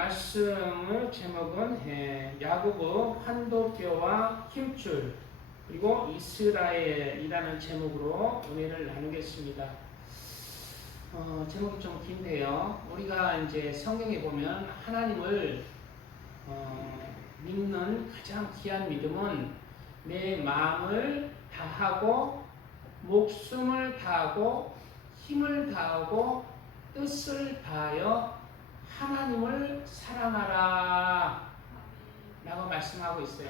말씀의 제목은 야고보 환도뼈와 힘줄 그리고 이스라엘이라는 제목으로 은혜를 나누겠습니다. 제목이 좀 긴데요. 우리가 이제 성경에 보면 하나님을 믿는 가장 귀한 믿음은 내 마음을 다하고 목숨을 다하고 힘을 다하고 뜻을 다하여 하나님을 사랑하라 라고 말씀하고 있어요.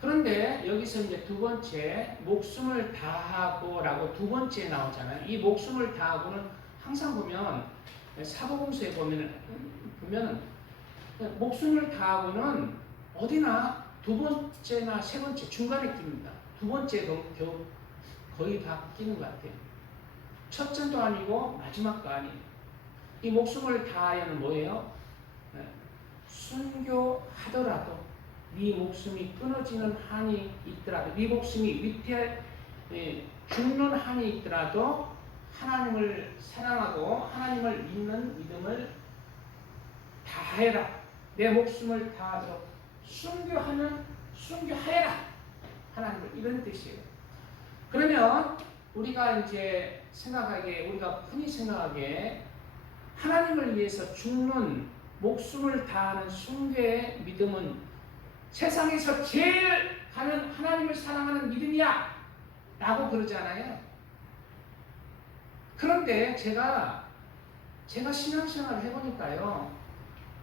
그런데 여기서 이제 두 번째 목숨을 다하고 라고 두 번째 나오잖아요. 이 목숨을 다하고는 항상 보면 사복음서에 보면 목숨을 다하고는 어디나 두 번째나 세 번째 중간에 낍니다. 두 번째 거의 다 끼는 것 같아요. 첫째도 아니고 마지막도 아니에요. 이 목숨을 다하여는 뭐예요? 순교하더라도 네 목숨이 끊어지는 한이 있더라도 네 목숨이 죽는 한이 있더라도 하나님을 사랑하고 하나님을 믿는 믿음을 다하여라. 내 목숨을 다하도록 순교하여라. 하나님을 이런 뜻이에요. 그러면 우리가 이제 우리가 흔히 생각하기에 하나님을 위해서 죽는 목숨을 다하는 순교의 믿음은 세상에서 제일 하나님을 사랑하는 믿음이야 라고 그러잖아요. 그런데 제가 신앙생활을 해보니까요,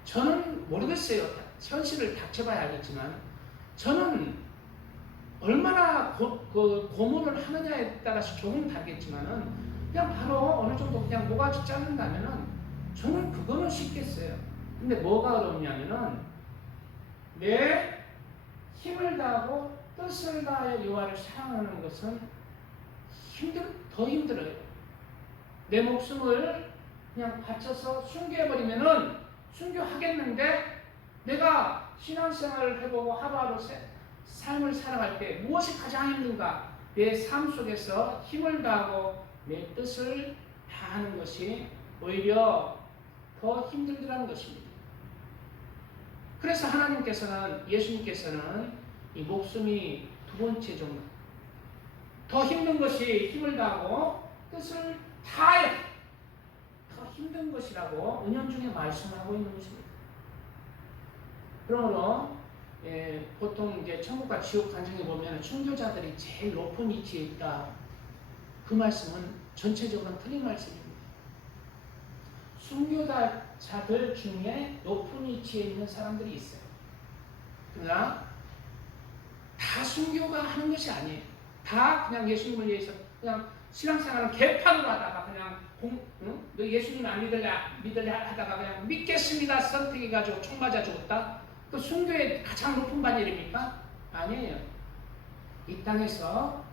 저는 모르겠어요. 현실을 닥쳐봐야 알겠지만 저는 얼마나 고문을 하느냐에 따라서 조금 다르겠지만은 그냥 바로 어느 정도 그냥 모가지 자른다면은 저는 그거는 쉽겠어요. 근데 뭐가 어렵냐면은 내 힘을 다하고 뜻을 다하여 여호와를 사랑하는 것은 더 힘들어요. 내 목숨을 그냥 바쳐서 순교해버리면은 순교하겠는데 내가 신앙생활을 해보고 하루하루 삶을 살아갈 때 무엇이 가장 힘든가? 내 삶 속에서 힘을 다하고 내 뜻을 다하는 것이 오히려 더 힘들더라는 것입니다. 그래서 예수님께서는 이 목숨이 두 번째 정도 더 힘든 것이 힘을 다하고 뜻을 다해 더 힘든 것이라고 은연중에 말씀하고 있는 것입니다. 그러므로 보통 이제 천국과 지옥 간증에 보면 순교자들이 제일 높은 위치에 있다. 그 말씀은 전체적으로 틀린 말씀입니다. 순교자들 중에 높은 위치에 있는 사람들이 있어요. 그러나 다 순교가 하는 것이 아니에요. 다 그냥 예수님을 위해서 그냥 신앙생활은 개판으로 하다가 그냥 너 예수님 안 믿을래 하다가 그냥 믿겠습니다 선택해가지고 총 맞아 죽었다. 그 순교의 가장 높은 반열입니까? 아니에요. 이 땅에서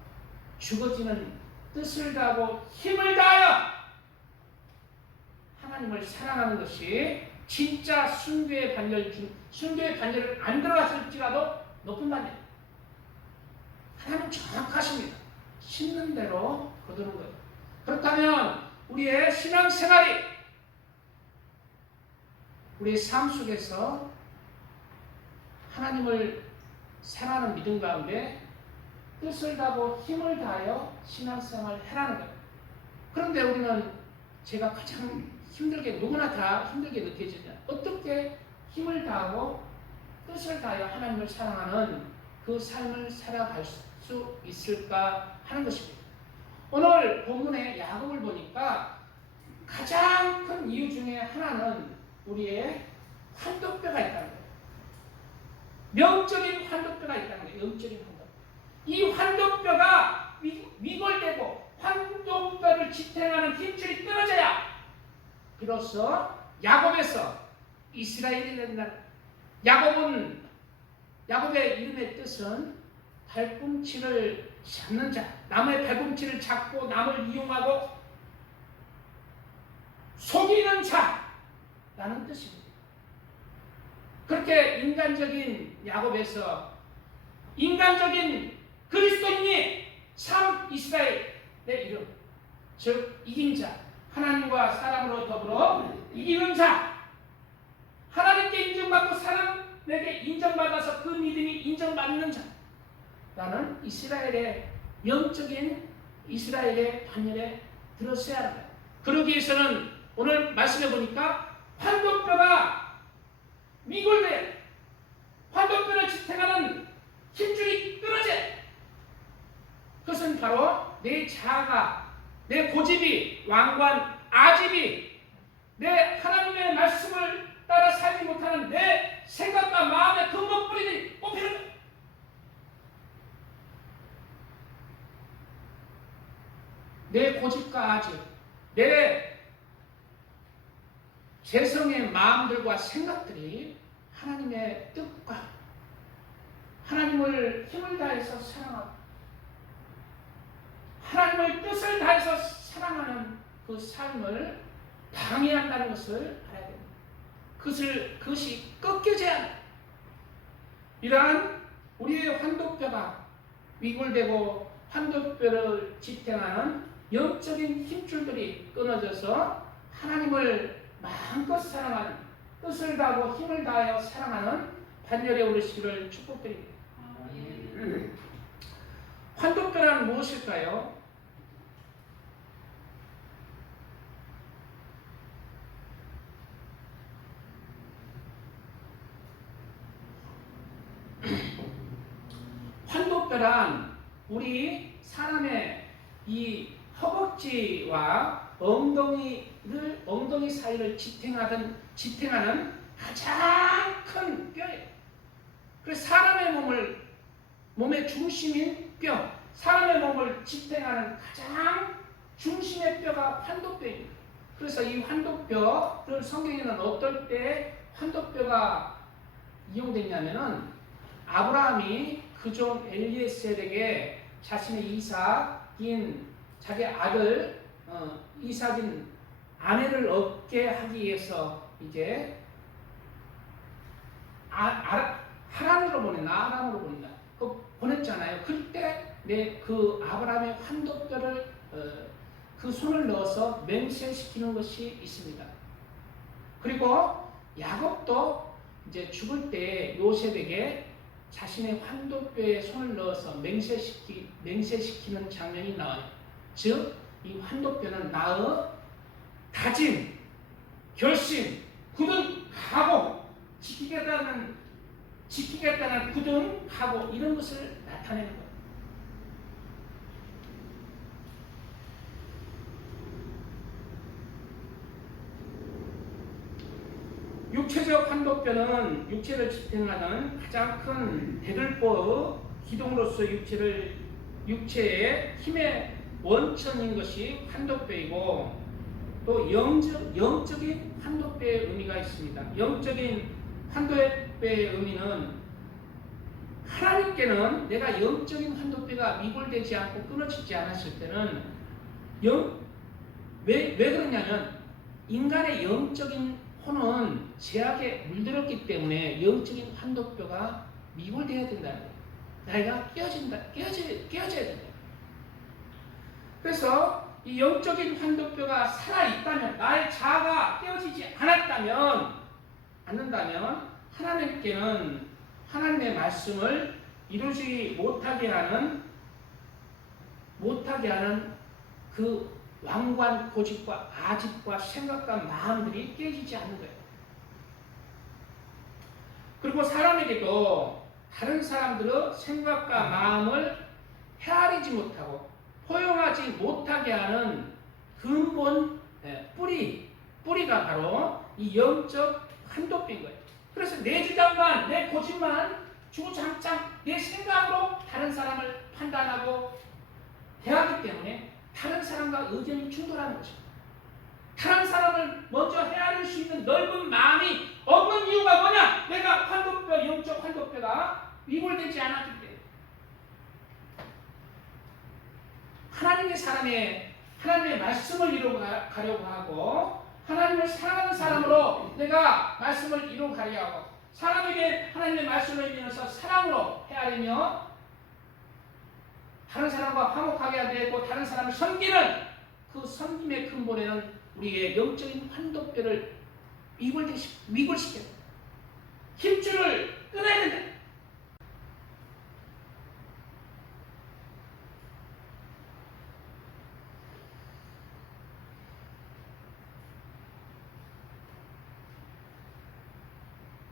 죽어지는 뜻을 다하고 힘을 다하여 하나님을 사랑하는 것이 진짜 순교의 반열을 안 들어갔을지라도 높은 반열. 하나님 정확하십니다. 심는 대로 거두는 거예요. 그렇다면 우리의 신앙생활이 우리의 삶 속에서 하나님을 사랑하는 믿음 가운데 뜻을 다하고 힘을 다하여 신앙생활을 해라는 거예요. 그런데 우리는 제가 가장 누구나 다 힘들게 느껴지냐. 어떻게 힘을 다하고 뜻을 다하여 하나님을 사랑하는 그 삶을 살아갈 수 있을까 하는 것입니다. 오늘 본문의 야고보를 보니까 가장 큰 이유 중에 하나는 우리의 환도뼈가 있다는 거예요. 영적인 환도뼈가 있다는 거예요. 영적인 환도뼈. 이 환도뼈가 위골되고 환도뼈를 지탱하는 힘줄이 끊어져야 비로소 야곱에서 이스라엘이 된다. 야곱의 이름의 뜻은 발꿈치를 잡는 자, 남의 발꿈치를 잡고 남을 이용하고 속이는 자라는 뜻입니다. 그렇게 인간적인 야곱에서 인간적인 그리스도인이 참 이스라엘의 이름, 즉 이긴 자, 하나님과 사람으로 더불어 이기는 자, 하나님 받는 자라는 이스라엘의 영적인 이스라엘의 반열에 들어서야 합니다. 그러기 위해서는 오늘 말씀해 보니까 환도뼈가 미골돼야 환도뼈를 지탱하는 힘줄이 끊어져. 그것은 바로 내 자아가, 내 고집이, 왕관, 아집이, 내 하나님의 말씀을 따라 살지 못하는 내 생각과 마음의 근본 뿌리들이 뽑히는 거예요. 내 고집과 아집, 내 재성의 마음들과 생각들이 하나님의 뜻과 하나님을 힘을 다해서 사랑하고 하나님의 뜻을 다해서 사랑하는 그 삶을 방해한다는 것을 알아야 됩니다. 그것이 꺾여져야 합니다. 이러한 우리의 환도뼈가 위골되고 환도뼈를 지탱하는 영적인 힘줄들이 끊어져서 하나님을 마음껏 사랑하는, 뜻을 다하고 힘을 다하여 사랑하는 반열에 오르시기를 축복드립니다. 환도뼈란 무엇일까요? 환도뼈란 우리 사람의 이 허벅지와 엉덩이 사이를 지탱하는 가장 큰 뼈예요. 그래서 몸의 중심인 뼈, 사람의 몸을 지탱하는 가장 중심의 뼈가 환도뼈입니다. 그래서 이 환도뼈를 성경에는 어떨 때 환도뼈가 이용됐냐면은 아브라함이 그종 엘리에셀에게 자신의 이삭인 자기 아들 이삭인 아내를 얻게 하기 위해서 이제 하란으로 보낸다, 아람으로 보낸다. 보냈잖아요. 그때 그 아브라함의 환도뼈를 그 손을 넣어서 맹세시키는 것이 있습니다. 그리고 야곱도 이제 죽을 때 요셉에게 자신의 환도뼈에 손을 넣어서 맹세시키는 장면이 나와요. 즉, 이 환도뼈는 나의 다짐, 결심, 굳은 각오, 지키겠다는 굳은 각오, 이런 것을 나타내는 거예요. 육체적 환도뼈는 육체를 지탱하는 가장 큰 대들보의 기둥으로서 육체의 힘의 원천인 것이 환도뼈이고, 또 영적인 환도뼈의 의미가 있습니다. 영적인 환도뼈의 의미는 하나님께는 내가 영적인 환도뼈가 미골되지 않고 끊어지지 않았을 때는 왜 그러냐면 인간의 영적인 혼은 죄악에 물들었기 때문에 영적인 환도뼈가 미골되어야 된다는 거예요. 나이가 깨어져야 된다. 그래서 이 영적인 환도뼈가 살아있다면, 나의 자아가 깨어지지 않는다면 하나님께는 하나님의 말씀을 이루지 못하게 하는 그 왕관, 고집과 아집과 생각과 마음들이 깨지지 않는 거예요. 그리고 사람에게도 다른 사람들의 생각과 마음을 헤아리지 못하고 포용하지 못하게 하는 근본 뿌리가 바로 이 영적 환도뼈인 거예요. 그래서 내 주장만, 내 고집만 주구장창 내 생각으로 다른 사람을 판단하고 대하기 때문에 다른 사람과 의견이 충돌하는 거죠. 다른 사람을 먼저 헤아릴 수 있는 넓은 마음이 없는 이유가 뭐냐? 내가 영적 환도뼈가 위골되지 않았기 때문에. 하나님의 말씀을 이루가려고 하고, 하나님을 사랑하는 사람으로 내가 말씀을 이루가려 하고, 사람에게 하나님의 말씀을 이루면서 사랑으로 헤아리며 다른 사람과 화목하게 해야 되고 다른 사람을 섬기는 그 섬김의 근본에는 우리의 영적인 환도뼈를 위골시켜야 된다. 힘줄을 끊어야 된다.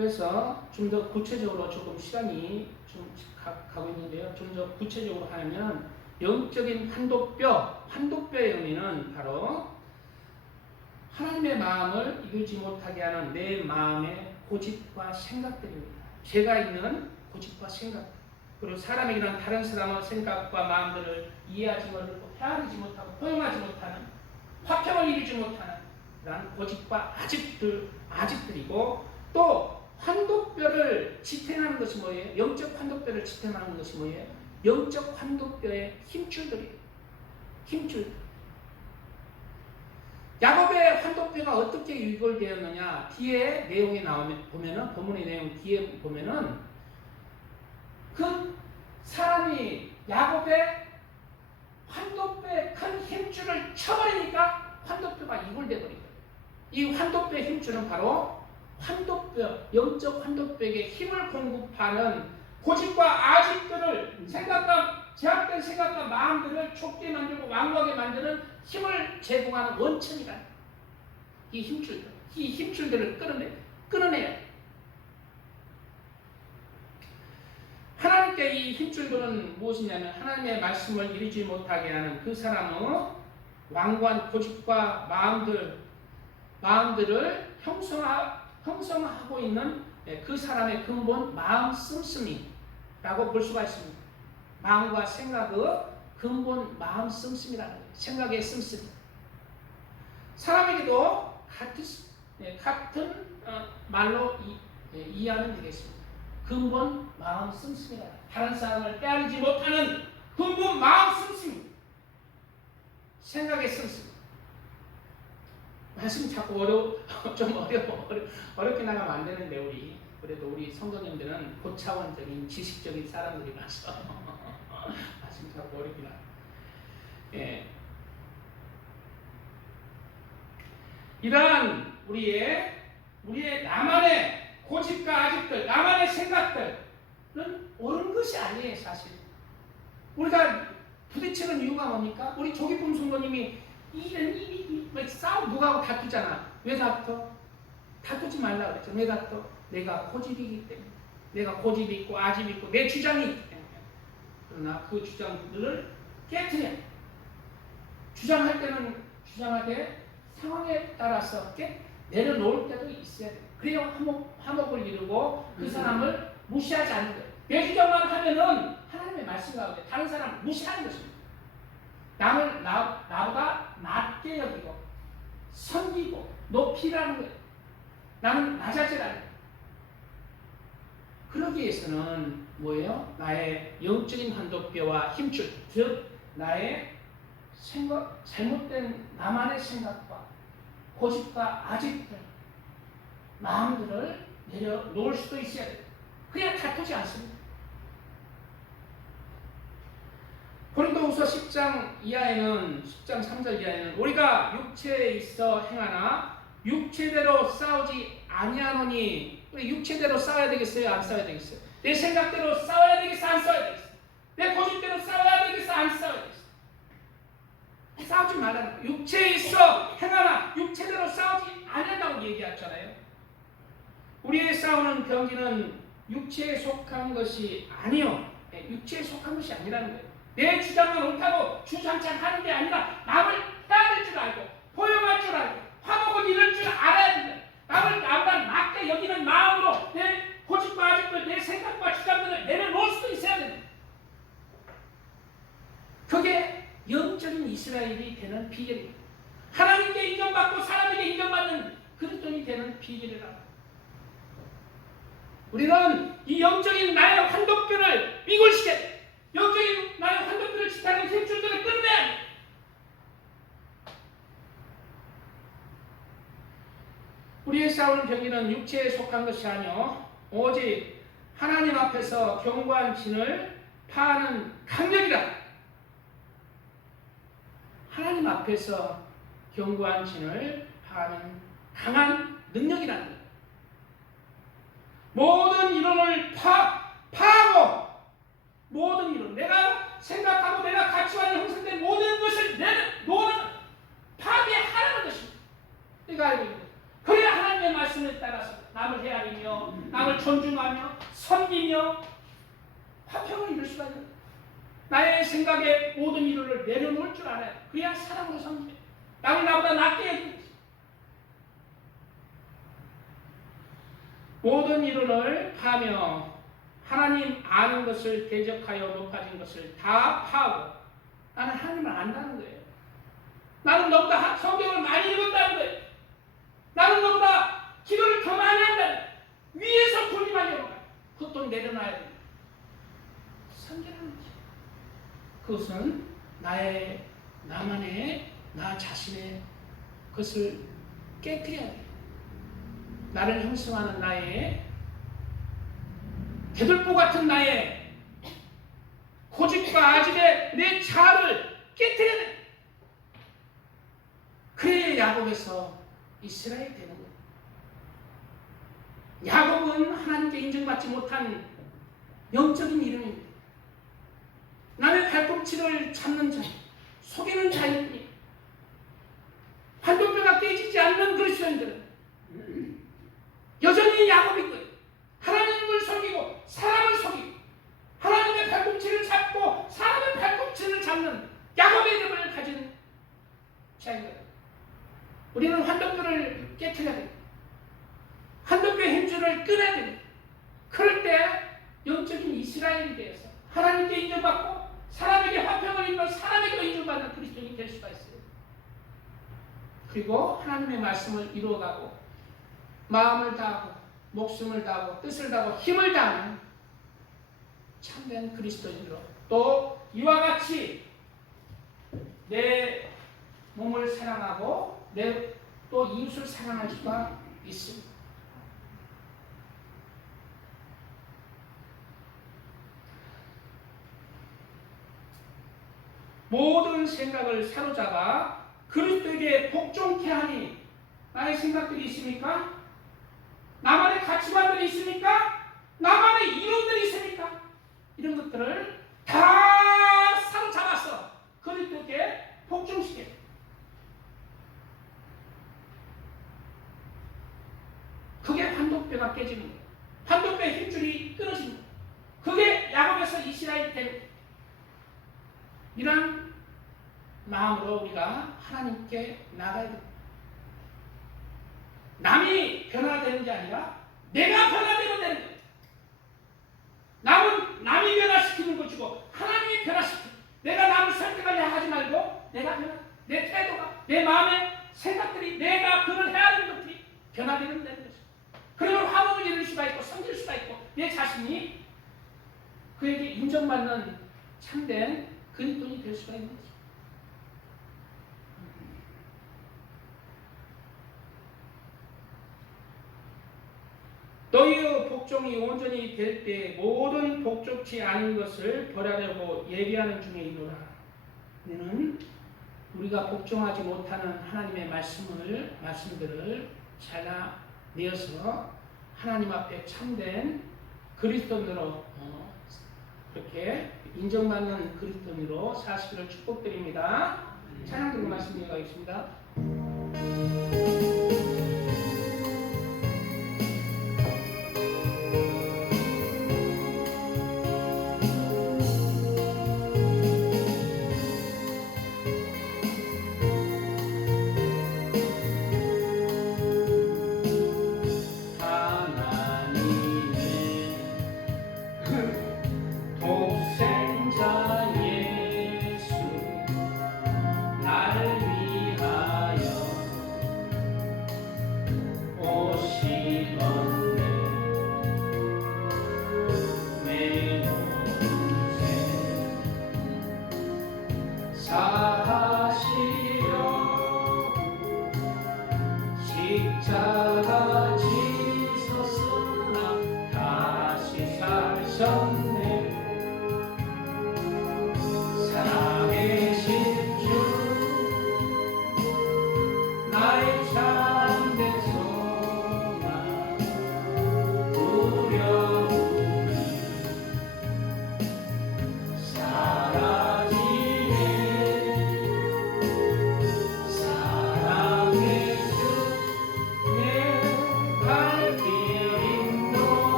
그래서 좀 더 구체적으로 조금 시간이 좀 가고 있는데요. 좀 더 구체적으로 하면 영적인 환도뼈의 의미는 바로 하나님의 마음을 이루지 못하게 하는 내 마음의 고집과 생각들입니다. 죄가 있는 고집과 생각, 그리고 사람에게는 다른 사람의 생각과 마음들을 이해하지 못하고 헤아리지 못하고 포용하지 못하는, 화평을 이루지 못하는 그런 고집과 아집들이고, 또 환도뼈를 지탱하는 것이 뭐예요? 영적 환도뼈를 지탱하는 것이 뭐예요? 영적 환도뼈의 힘줄들이에요. 힘줄. 야곱의 환도뼈가 어떻게 유골되었느냐? 뒤에 내용이 보면은, 본문의 내용 뒤에 보면은, 그 사람이 야곱의 환도뼈의 큰 힘줄을 쳐버리니까 환도뼈가 유골되어 버린 거예요. 이 환도뼈의 힘줄은 바로 영적 환도뼈에게 힘을 공급하는 고집과 아집들을, 제약된 생각과 마음들을 좁게 만들고 완고하게 만드는 힘을 제공하는 원천이다. 이 힘줄들을 끊어내야 돼. 하나님께 이 힘줄들은 무엇이냐면, 하나님의 말씀을 이루지 못하게 하는 그 사람의 완고한 고집과 마음들을 형성하고 있는 그 사람의 근본 마음 씀씀이라고 볼 수가 있습니다. 마음과 생각의 근본 마음 씀씀이라는 거예요. 생각의 씀씀이. 사람에게도 같은 말로 이해하면 되겠습니다. 근본 마음 씀씀이라. 다른 사람을 빼앗지 못하는 근본 마음 씀씀. 생각의 씀씀. 말씀 자꾸 어렵게 나가면 안 되는데, 그래도 우리 성도님들은 고차원적인 지식적인 사람들이라서 말씀 자꾸 어렵게 나가. 예. 이러한 우리의 나만의 고집과 아집들, 나만의 생각들은 옳은 것이 아니에요, 사실. 우리가 부딪히는 이유가 뭡니까? 우리 조기쁨 성도님이 누구하고 다투잖아. 왜 다투? 다투지 말라 그랬죠. 왜 다투? 내가 고집이기 때문에. 내가 고집이 있고 아집이 있고 내 주장이 있기 때문에. 그러나 그 주장들을 깨트려. 주장할 때는 주장하되 상황에 따라서 내려놓을 때도 있어야 돼. 그래야 화목을 이루고 그 사람을 무시하지 않는 거예요. 내 주장만 하면은 하나님의 말씀 가운데 다른 사람을 무시하는 것입니다. 남을 나보다 낮게 여기고 섬기고 높이라는 거예요. 나는 낮아지라는 거예요. 그러기 위해서는 뭐예요? 나의 영적인 환도뼈와 힘줄, 즉 나의 잘못된 나만의 생각과 고집과 아집들, 마음들을 내려놓을 수도 있어야 돼요. 그래야 다투지 않습니다. 고린도후서 10장 3절 이하에는 우리가 육체에 있어 행하나 육체대로 싸우지 아니하노니. 우리 육체대로 싸워야 되겠어요? 안 싸워야 되겠어요? 내 생각대로 싸워야 되겠어? 안 싸워야 되겠어요? 내 고집대로 싸워야 되겠어? 안 싸워야 되겠어요? 싸우지 말라는 거예요. 육체에 있어 행하나 육체대로 싸우지 않는다고 얘기했잖아요. 우리의 싸우는 경기는 육체에 속한 것이 아니요. 육체에 속한 것이 아니라는 거예요. 내 주장만 옳다고 주장창 게 아니라 남을 헤아릴 줄 알고 포용할 줄 알고 화목을 이룰 줄 알아야 된다. 남을 맞게 여기는 마음으로 내 고집과 아집들, 내 생각과 주장들을 내려놓을 수도 있어야 된다. 그게 영적인 이스라엘이 되는 비결입니다. 하나님께 인정받고 사람에게 인정받는 그리스도인이 되는 비결이라고. 우리는 이 영적인 나의 환도뼈를 이골시켜야 돼. 영적인 나의 환도뼈를 지탱하는 힘줄들을 끊어내야 돼. 우리의 싸우는 경기는 육체에 속한 것이 아니요 오직 하나님 앞에서 견고한 진을 파하는 강력이다. 하나님 앞에서 견고한 진을 파하는 강한 능력이라는 거예요. 모든 이론을 파하고 모든 이론, 내가 생각하고 내가 가치관이 형성된 모든 것을 파괴하라는 것입니다. 내가 알고 있는 거예요. 그래야 하나님의 말씀 말씀에 따라서 남을 헤아리며 남을 존중하며 섬기며 화평을 이룰 수가 있는, 나의 생각에 모든 이유를 내려놓을 줄 알아요. 그래야 사랑으로 섬기며 남을 나보다 낫게 해주는, 모든 이론을 파며 하나님 아는 것을 대적하여 높아진 것을 다 파고, 나는 하나님을 안다는 거예요. 나는 너보다 성경을 많이 읽었다는 거예요. 나는 너보다 기도를 더 많이 한다는 거예요. 위에서 군림하려고 해요. 그것도 내려놔야 됩니다. 선결하는 거죠. 그것은 나만의 나 자신의 것을 깨뜨려야 돼요. 나를 형성하는 나의 대들보 같은 나의 고집과 아집의 내 자아를 깨뜨려야 돼. 그래야 야곱에서 이스라엘이 되는 거예요. 야곱은 하나님께 인정받지 못한 영적인 이름입니다. 남의 발꿈치를 잡는 자, 속이는 자일 뿐이에요. 환도뼈가 깨지지 않는 그리스도인들은 여전히 야곱인 거예요. 하나님을 속이고 사람을 속이고 하나님의 발꿈치를 잡고 사람의 발꿈치를 잡는 야곱의 이름을 가진 자인 거예요. 우리는 환도뼈를 깨트려야 됩니다. 환도뼈의 힘줄을 끊어야 됩니다. 그럴 때 영적인 이스라엘이 되어서 하나님께 인정받고 사람에게 화평을 입는, 사람에게도 인정받는 그리스도인이 될 수가 있어요. 그리고 하나님의 말씀을 이루어가고 마음을 다하고 목숨을 다하고 뜻을 다하고 힘을 다하는 참된 그리스도인으로, 또 이와 같이 내 몸을 사랑하고 또 이웃을 사랑할 수가 있습니다. 모든 생각을 사로잡아 그리스도에게 복종케 하니, 나의 생각들이 있습니까? 나만의 가치관들이 있습니까? 나만의 이론들이 있습니까? 이런 것들을 다 사로잡아서 그리스도에게 복종시켜. 그게 환도뼈가 깨지는 거예요. 환도뼈의 힘줄이 끊어지는 거예요. 그게 야곱에서 이스라엘이 되는 거예요. 이런 마음으로 우리가 하나님께 나가야 됩니다. 남이 변화되는 게 아니라 내가 변화되면 되는 거예요. 남이 변화시키는 것이고 하나님이 변화시키는, 내가 남을 선택하려 하지 말고 내가 내 태도가, 내 마음의 생각들이, 내가 그걸 해야 하는 것들이 변화되면 되는 거죠. 그러면 화목을 이룰 수가 있고 섬길 수가 있고 내 자신이 그에게 인정받는 참된 그리스도인이 될 수가 있는 거죠. 너희의 복종이 온전히 될 때 모든 복종치 않은 것을 벌하려고 예비하는 중에 이르라. 너는 우리가 복종하지 못하는 하나님의 말씀들을 잘라내어서 하나님 앞에 참된 그리스도인으로 그렇게 인정받는 그리스도인으로 사시기를 축복드립니다. 찬양 들고 말씀 이어가겠습니다.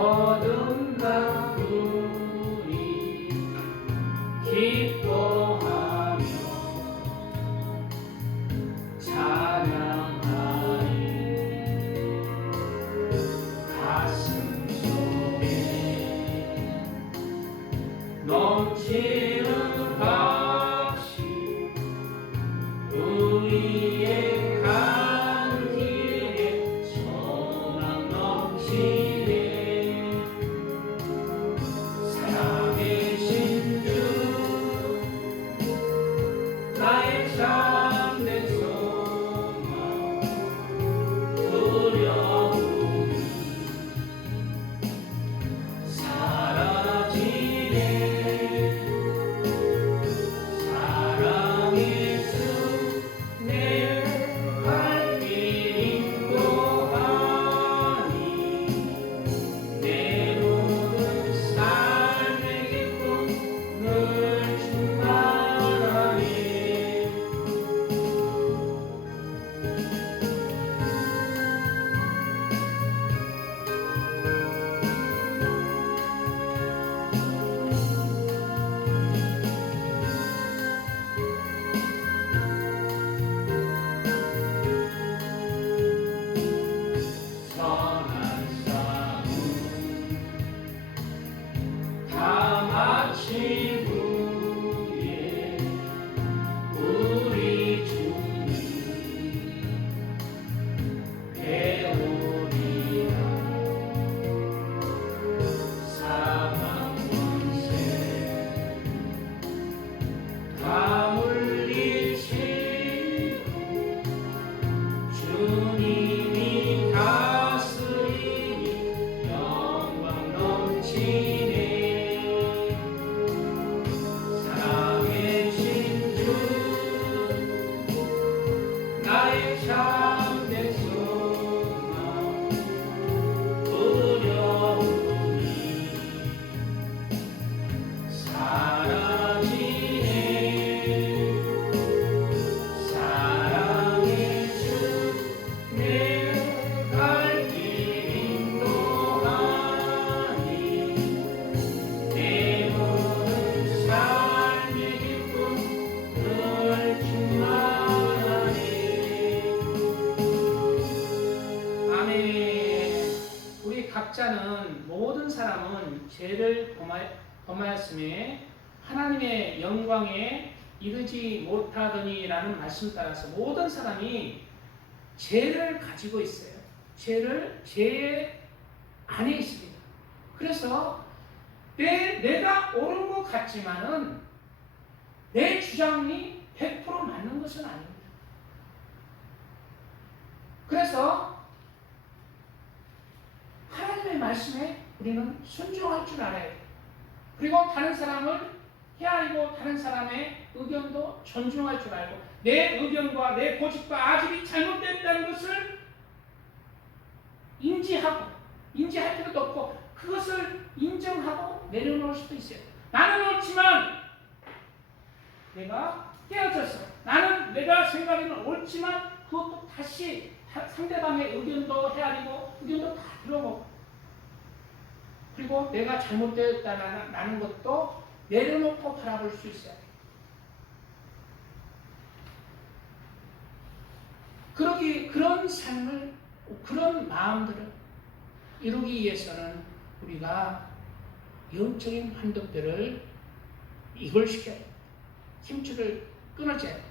거듭난 우리 기뻐하며 찬양하리. 가슴 속에 넘치는 박시 우리의 간 길에 소망 넘치네. 살아계신 주 나의 참된 소망 두려움이 사라지네. 사랑의 주 내 갈 길 인도하니 내 모든 삶의 기쁨 늘 충만하니. 선한 싸움 다 마친 후에 우리 주님 배우리라. 사망 권세 다 물리치고 주님이 다스리니 영광 넘치네. 살아계신 주 나의 참된 소망 두려움이 사라지네. 사랑의 주 내 갈 길 인도하니 내 모든 삶의 기쁨 늘 충만하니. 아멘. 우리 각자는 모든 사람은 죄를 범하였음에 하나님의 영광에 이르지 못하더니라는 말씀 따라서 모든 사람이 죄를 가지고 있어요. 죄 안에 있습니다. 그래서 내가 옳은 것 같지만은 내 주장이 100% 맞는 것은 아닙니다. 그래서 하나님의 말씀에 우리는 순종할 줄 알아야 돼요. 그리고 다른 사람을 헤아리고 다른 사람의 의견도 존중할 줄 알고 내 의견과 내 고집과 아집이 잘못됐다는 것을 인지할 필요도 없고 그것을 인정하고 내려놓을 수도 있어요. 나는 옳지만 내가 깨어졌어. 나는 내가 생각에는 옳지만 그것도 다시 상대방의 의견도 헤아리고 의견도 다 들어보고 그리고 내가 잘못되었다는 것도 내려놓고 바라볼 수 있어야 돼요. 그런 삶을, 그런 마음들을 이루기 위해서는 우리가 영적인 환덕들을 이골시켜야 돼요. 힘줄을 끊어줘야 돼요.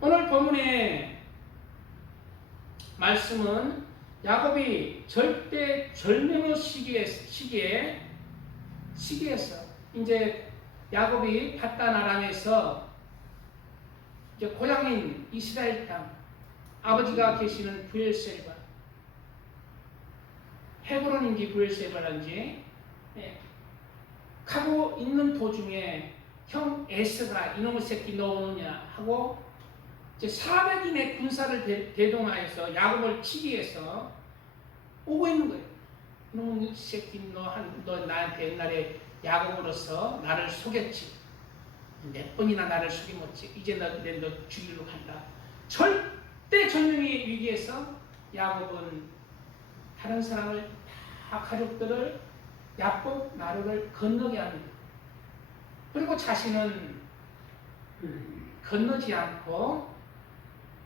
오늘 본문의 말씀은 야곱이 절대 절명의 시기에서 이제 야곱이 밧단 아람에서 이제 고향인 이스라엘 땅 아버지가 계시는 브엘세바 헤브론인지 브엘세바인지 가고 있는 도중에 형 에스가 이놈의 새끼 넣어오느냐 하고 이제 400인의 군사를 대동하여서 야곱을 치기 위해서 오고 있는 거예요. 이놈의 새끼 너 나한테 옛날에 야곱으로서 나를 속였지. 몇 번이나 나를 속임었지. 이제 너 죽이러 간다. 절대 전쟁의 위기에서 야곱은 다른 사람을 다 가족들을 야복 나루를 건너게 합니다. 그리고 자신은 건너지 않고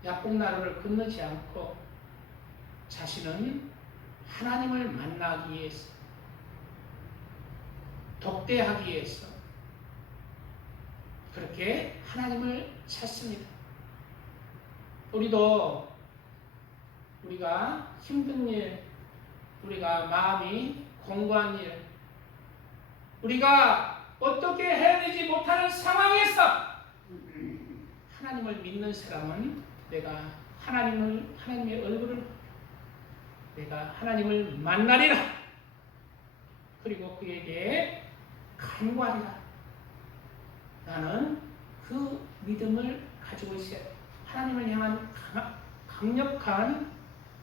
야복 나루를 건너지 않고 자신은 하나님을 만나기 위해서 독대하기 위해서 그렇게 하나님을 찾습니다. 우리가 힘든 일, 우리가 마음이 공고한 일, 우리가 어떻게 해내지 못하는 상황에서 하나님을 믿는 사람은 내가 하나님의 얼굴을 내가 하나님을 만나리라. 그리고 그에게 간구하리라. 나는 그 믿음을 가지고 있어야 돼. 하나님을 향한 강력한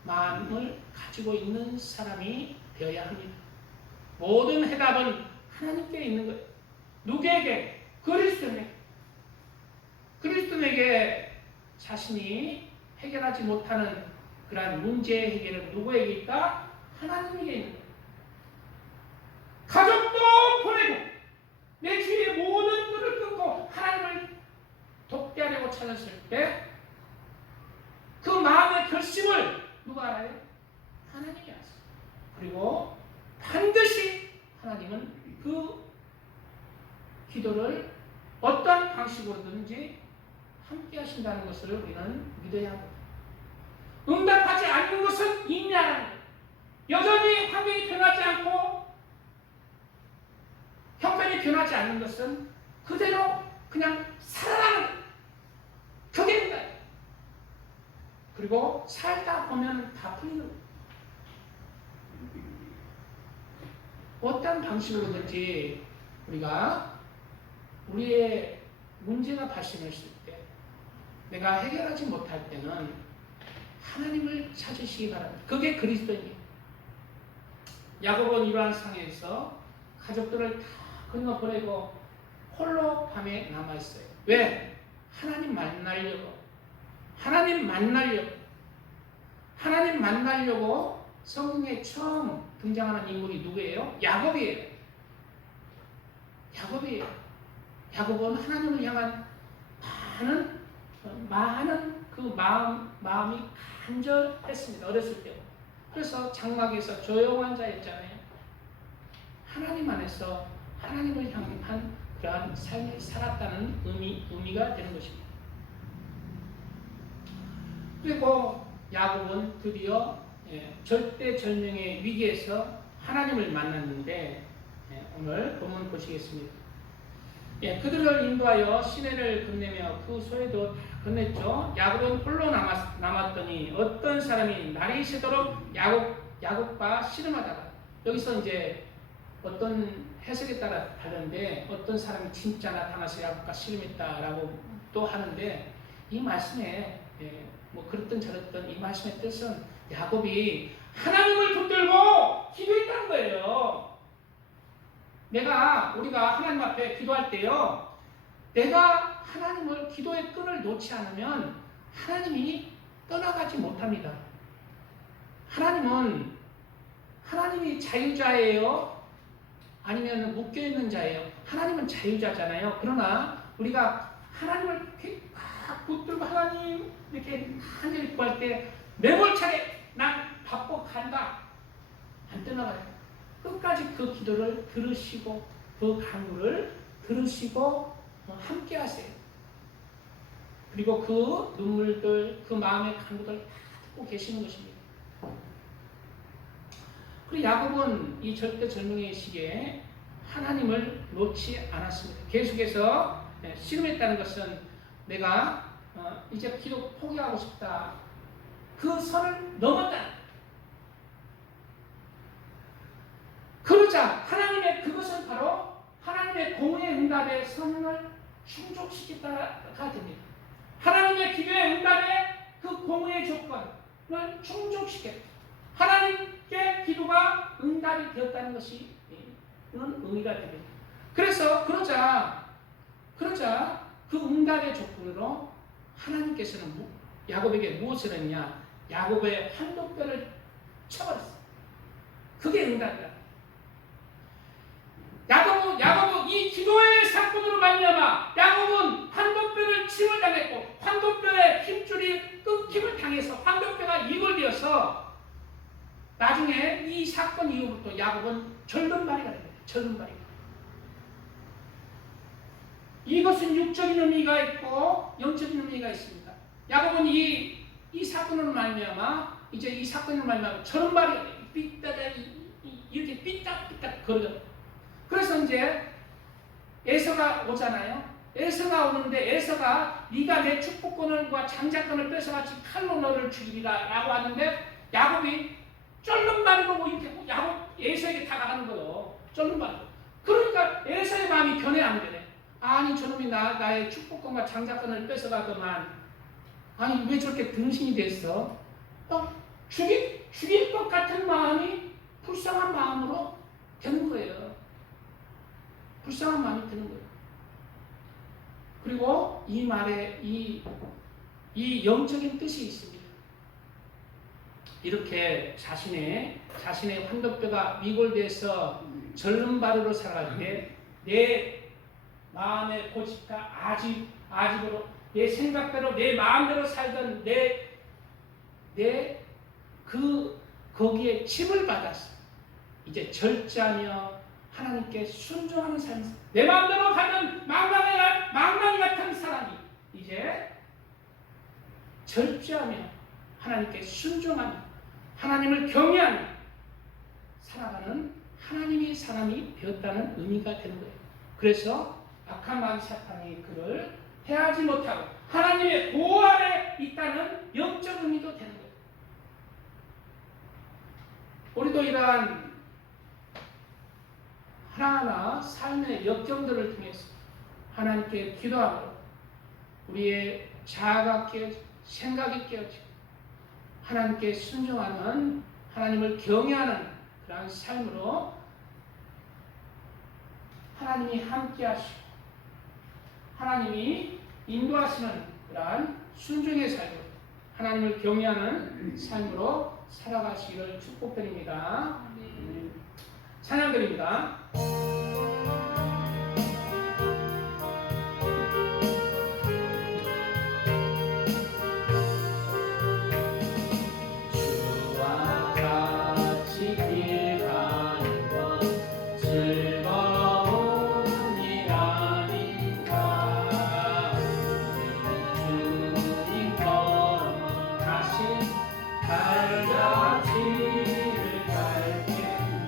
마음을 가지고 있는 사람이 되어야 합니다. 모든 해답은 하나님께 있는 거예요. 누구에게? 그리스도에게 자신이 해결하지 못하는 그러한 문제 해결은 누구에게 있다? 하나님에게 있는 거예요. 가족도 보내고 내 주위의 모든 끈을 끊고 하나님을 독대하려고 찾았을 때 그 마음의 결심을 누가 알아요? 하나님이 알았어요. 그리고 반드시 하나님은 그 기도를 어떠한 방식으로든지 함께 하신다는 것을 우리는 믿어야 합니다. 응답하지 않는 것은 인내하는 거예요. 여전히 환경이 변하지 않고 형편이 변하지 않는 것은 그대로 그냥 살아가는 거예요. 그게 인가요. 그리고 살다 보면 다 풀리는 거예요. 어떤 방식으로든지 우리가 우리의 문제가 발생했을 때 내가 해결하지 못할 때는 하나님을 찾으시기 바랍니다. 그게 그리스도입니다. 야곱은 이러한 상황에서 가족들을 다 건너보내고 홀로 밤에 남아있어요. 왜? 하나님 만나려고 성경에 처음 등장하는 인물이 누구예요? 야곱이에요. 야곱은 하나님을 향한 많은 그 마음이 간절했습니다. 어렸을 때. 그래서 장막에서 조용한 자였잖아요. 하나님 안에서 하나님을 향한 그러한 삶을 살았다는 의미가 되는 것입니다. 그리고 야곱은 드디어 절대절명의 위기에서 하나님을 만났는데 오늘 본문 보시겠습니다. 그들을 인도하여 시내를 건네며 그 소에도 다 건넸죠. 야곱은 홀로 남았더니 어떤 사람이 날이 새도록 야곱과 씨름하다가, 여기서 이제 어떤 해석에 따라 다른데 어떤 사람이 진짜 나타나서 야곱과 씨름했다라고 또 하는데, 이 말씀에 뭐 그렇든 저렇든 이 말씀의 뜻은 야곱이 하나님을 붙들고 기도했다는 거예요. 우리가 하나님 앞에 기도할 때요, 내가 하나님을 기도의 끈을 놓지 않으면 하나님이 떠나가지 못합니다. 하나님이 자유자예요? 아니면 묶여있는 자예요? 하나님은 자유자잖아요. 그러나 우리가 하나님을 이렇게 막 붙들고 하나님 이렇게 간절히 구할 때 매몰차게 난 바빠 간다, 안 떠나가요. 끝까지 그 기도를 들으시고 그 간구를 들으시고 함께 하세요. 그리고 그 눈물들, 그 마음의 간구들 다 듣고 계시는 것입니다. 그리고 야곱은 이 절대절명의 시기에 하나님을 놓지 않았습니다. 계속해서 씨름했다는 것은 내가 이제 기도 포기하고 싶다, 그 선을 넘었다. 그러자 하나님의 그것은 바로 하나님의 공의 응답의 성능을 충족시키다가 됩니다. 하나님의 기도의 응답의 그 공의 조건을 충족시켰다. 하나님께 기도가 응답이 되었다는 것이 그런 의미가 됩니다. 그래서 그러자 그 응답의 조건으로 하나님께서는 야곱에게 무엇을 했냐? 야곱의 환도뼈를 쳐버렸어요. 그게 응답이야. 야고보 이 기도의 사건으로 말미암아 야고보는 황도뼈를 침을 당했고 황도뼈의 힘줄이 끊김을 당해서 황도뼈가 이골되어서 나중에 이 사건 이후부터 야고보는 절름발이가 됩니다. 절름발이가. 이것은 육적인 의미가 있고 영적인 의미가 있습니다. 야고보는 이 사건으로 말미암아 이제 이 사건으로 말미암아 절름발이가 돼요. 이렇게 삐딱삐딱 거려요. 그래서 이제 에서가 오잖아요. 에서가 오는데 에서가 네가 내 축복권과 장자권을 뺏어가지 칼로 너를 죽이리라 라고 하는데 야곱이 쫄른발이고 뭐 이렇게 에서에게 다가가는 거요. 쫄른발이고. 그러니까 에서의 마음이 변해 안 되네. 아니 저놈이 나의 축복권과 장자권을 뺏어가더만 아니 왜 저렇게 등신이 됐어? 죽일 것 같은 마음이 불쌍한 마음으로 되는 거예요. 불쌍한 마음이 드는 거예요. 그리고 이 말에 이 영적인 뜻이 있습니다. 이렇게 자신의 황도뼈가 미골돼서 절름발으로 살아갈 때 내 마음의 고집과 아집으로 내 생각대로 내 마음대로 살던 거기에 침을 받았어. 이제 절제하며 하나님께 순종하는 삶, 내 마음대로 가는 망나니 같은 사람이 이제 절제하며 하나님께 순종하며 하나님을 경외하며 살아가는 하나님의 사람이 되었다는 의미가 되는 거예요. 그래서 악한 마귀 사탄이 그를 해하지 못하고 하나님의 보호 아래 있다는 영적 의미도 되는 거예요. 우리도 이러한 하나하나 삶의 역경들을 통해서 하나님께 기도하고 우리의 자아가 깨어지고 생각이 깨어지고 하나님께 순종하는 하나님을 경외하는 그러한 삶으로 하나님이 함께 하시고 하나님이 인도하시는 그러한 순종의 삶으로 하나님을 경외하는 삶으로 살아가시기를 축복드립니다. 찬양드립니다. 주와 같이 길 가는 것 즐거운 일 아닌가. 주님 걸어가신 발자취를 밟겠네.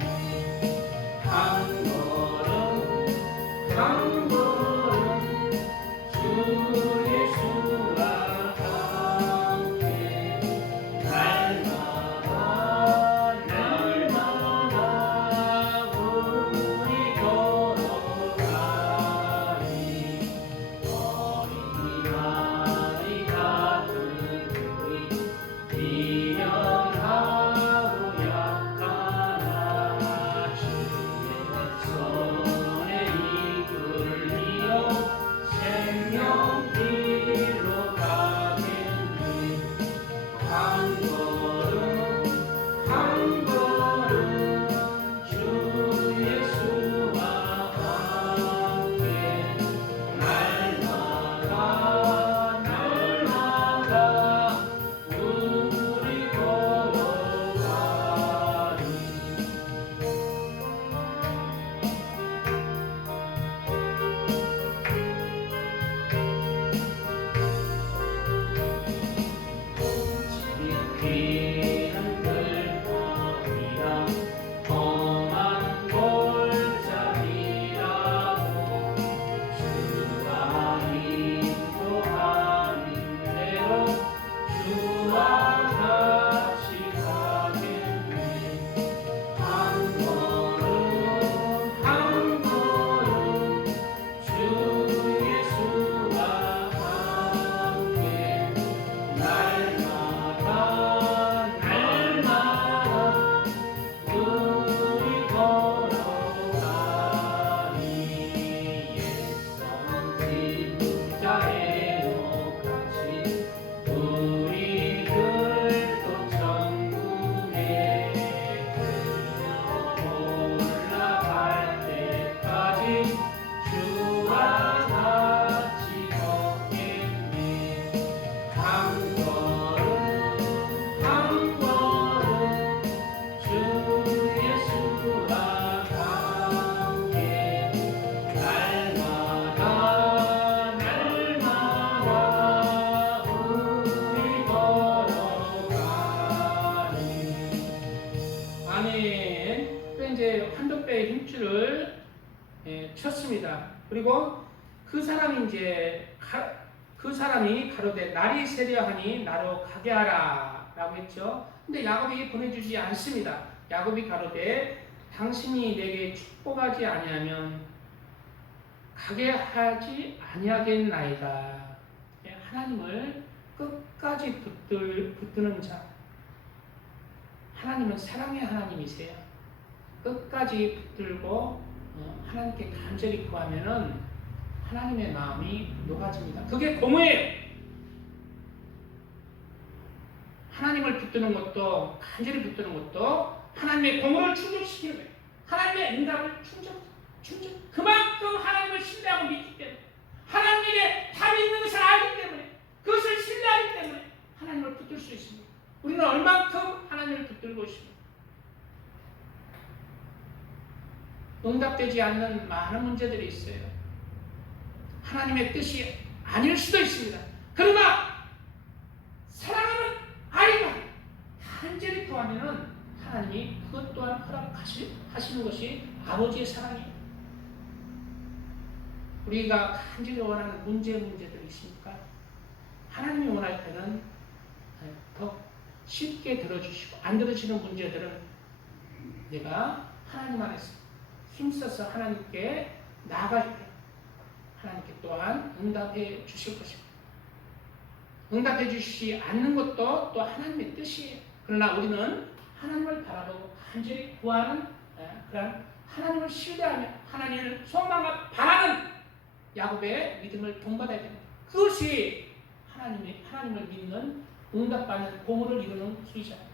뼈에 힘줄을 쳤습니다. 그리고 그 사람이 그 사람이 가로되 날이 세려하니 나로 가게 하라 라고 했죠. 근데 야곱이 보내주지 않습니다. 야곱이 가로되 당신이 내게 축복하지 아니하면 가게 하지 아니하겠나이다. 하나님을 끝까지 붙드는 자. 하나님은 사랑의 하나님이세요. 끝까지 붙들고 하나님께 간절히 구하면은 하나님의 마음이 녹아집니다. 그게 공의예요. 하나님을 붙드는 것도, 간절히 붙드는 것도 하나님의 공의를 충족시키는 거예요. 하나님의 응답을 충족. 그만큼 하나님을 신뢰하고 믿기 때문에, 하나님에게 답이 있는 것을 알기 때문에, 그것을 신뢰하기 때문에 하나님을 붙들 수 있습니다. 우리는 얼만큼 하나님을 붙들고 있습니다. 응답되지 않는 많은 문제들이 있어요. 하나님의 뜻이 아닐 수도 있습니다. 그러나 사랑하는 아이가 간절히 구하면은 하나님이 그것 또한 허락하시는 것이 아버지의 사랑이에요. 우리가 간절히 원하는 문제들이 있습니까? 하나님이 원할 때는 더 쉽게 들어주시고, 안 들어지는 문제들은 내가 하나님 안에서 힘써서 하나님께 나아갈 때 하나님께 또한 응답해 주실 것입니다. 응답해 주시지 않는 것도 또 하나님의 뜻이에요. 그러나 우리는 하나님을 바라보고 간절히 구하는 그런 하나님을 신뢰하며 하나님을 소망하고 바라는 야곱의 믿음을 본받아야 됩니다. 그것이 하나님을 믿는 응답받는 공의를 이루는 길이잖아요.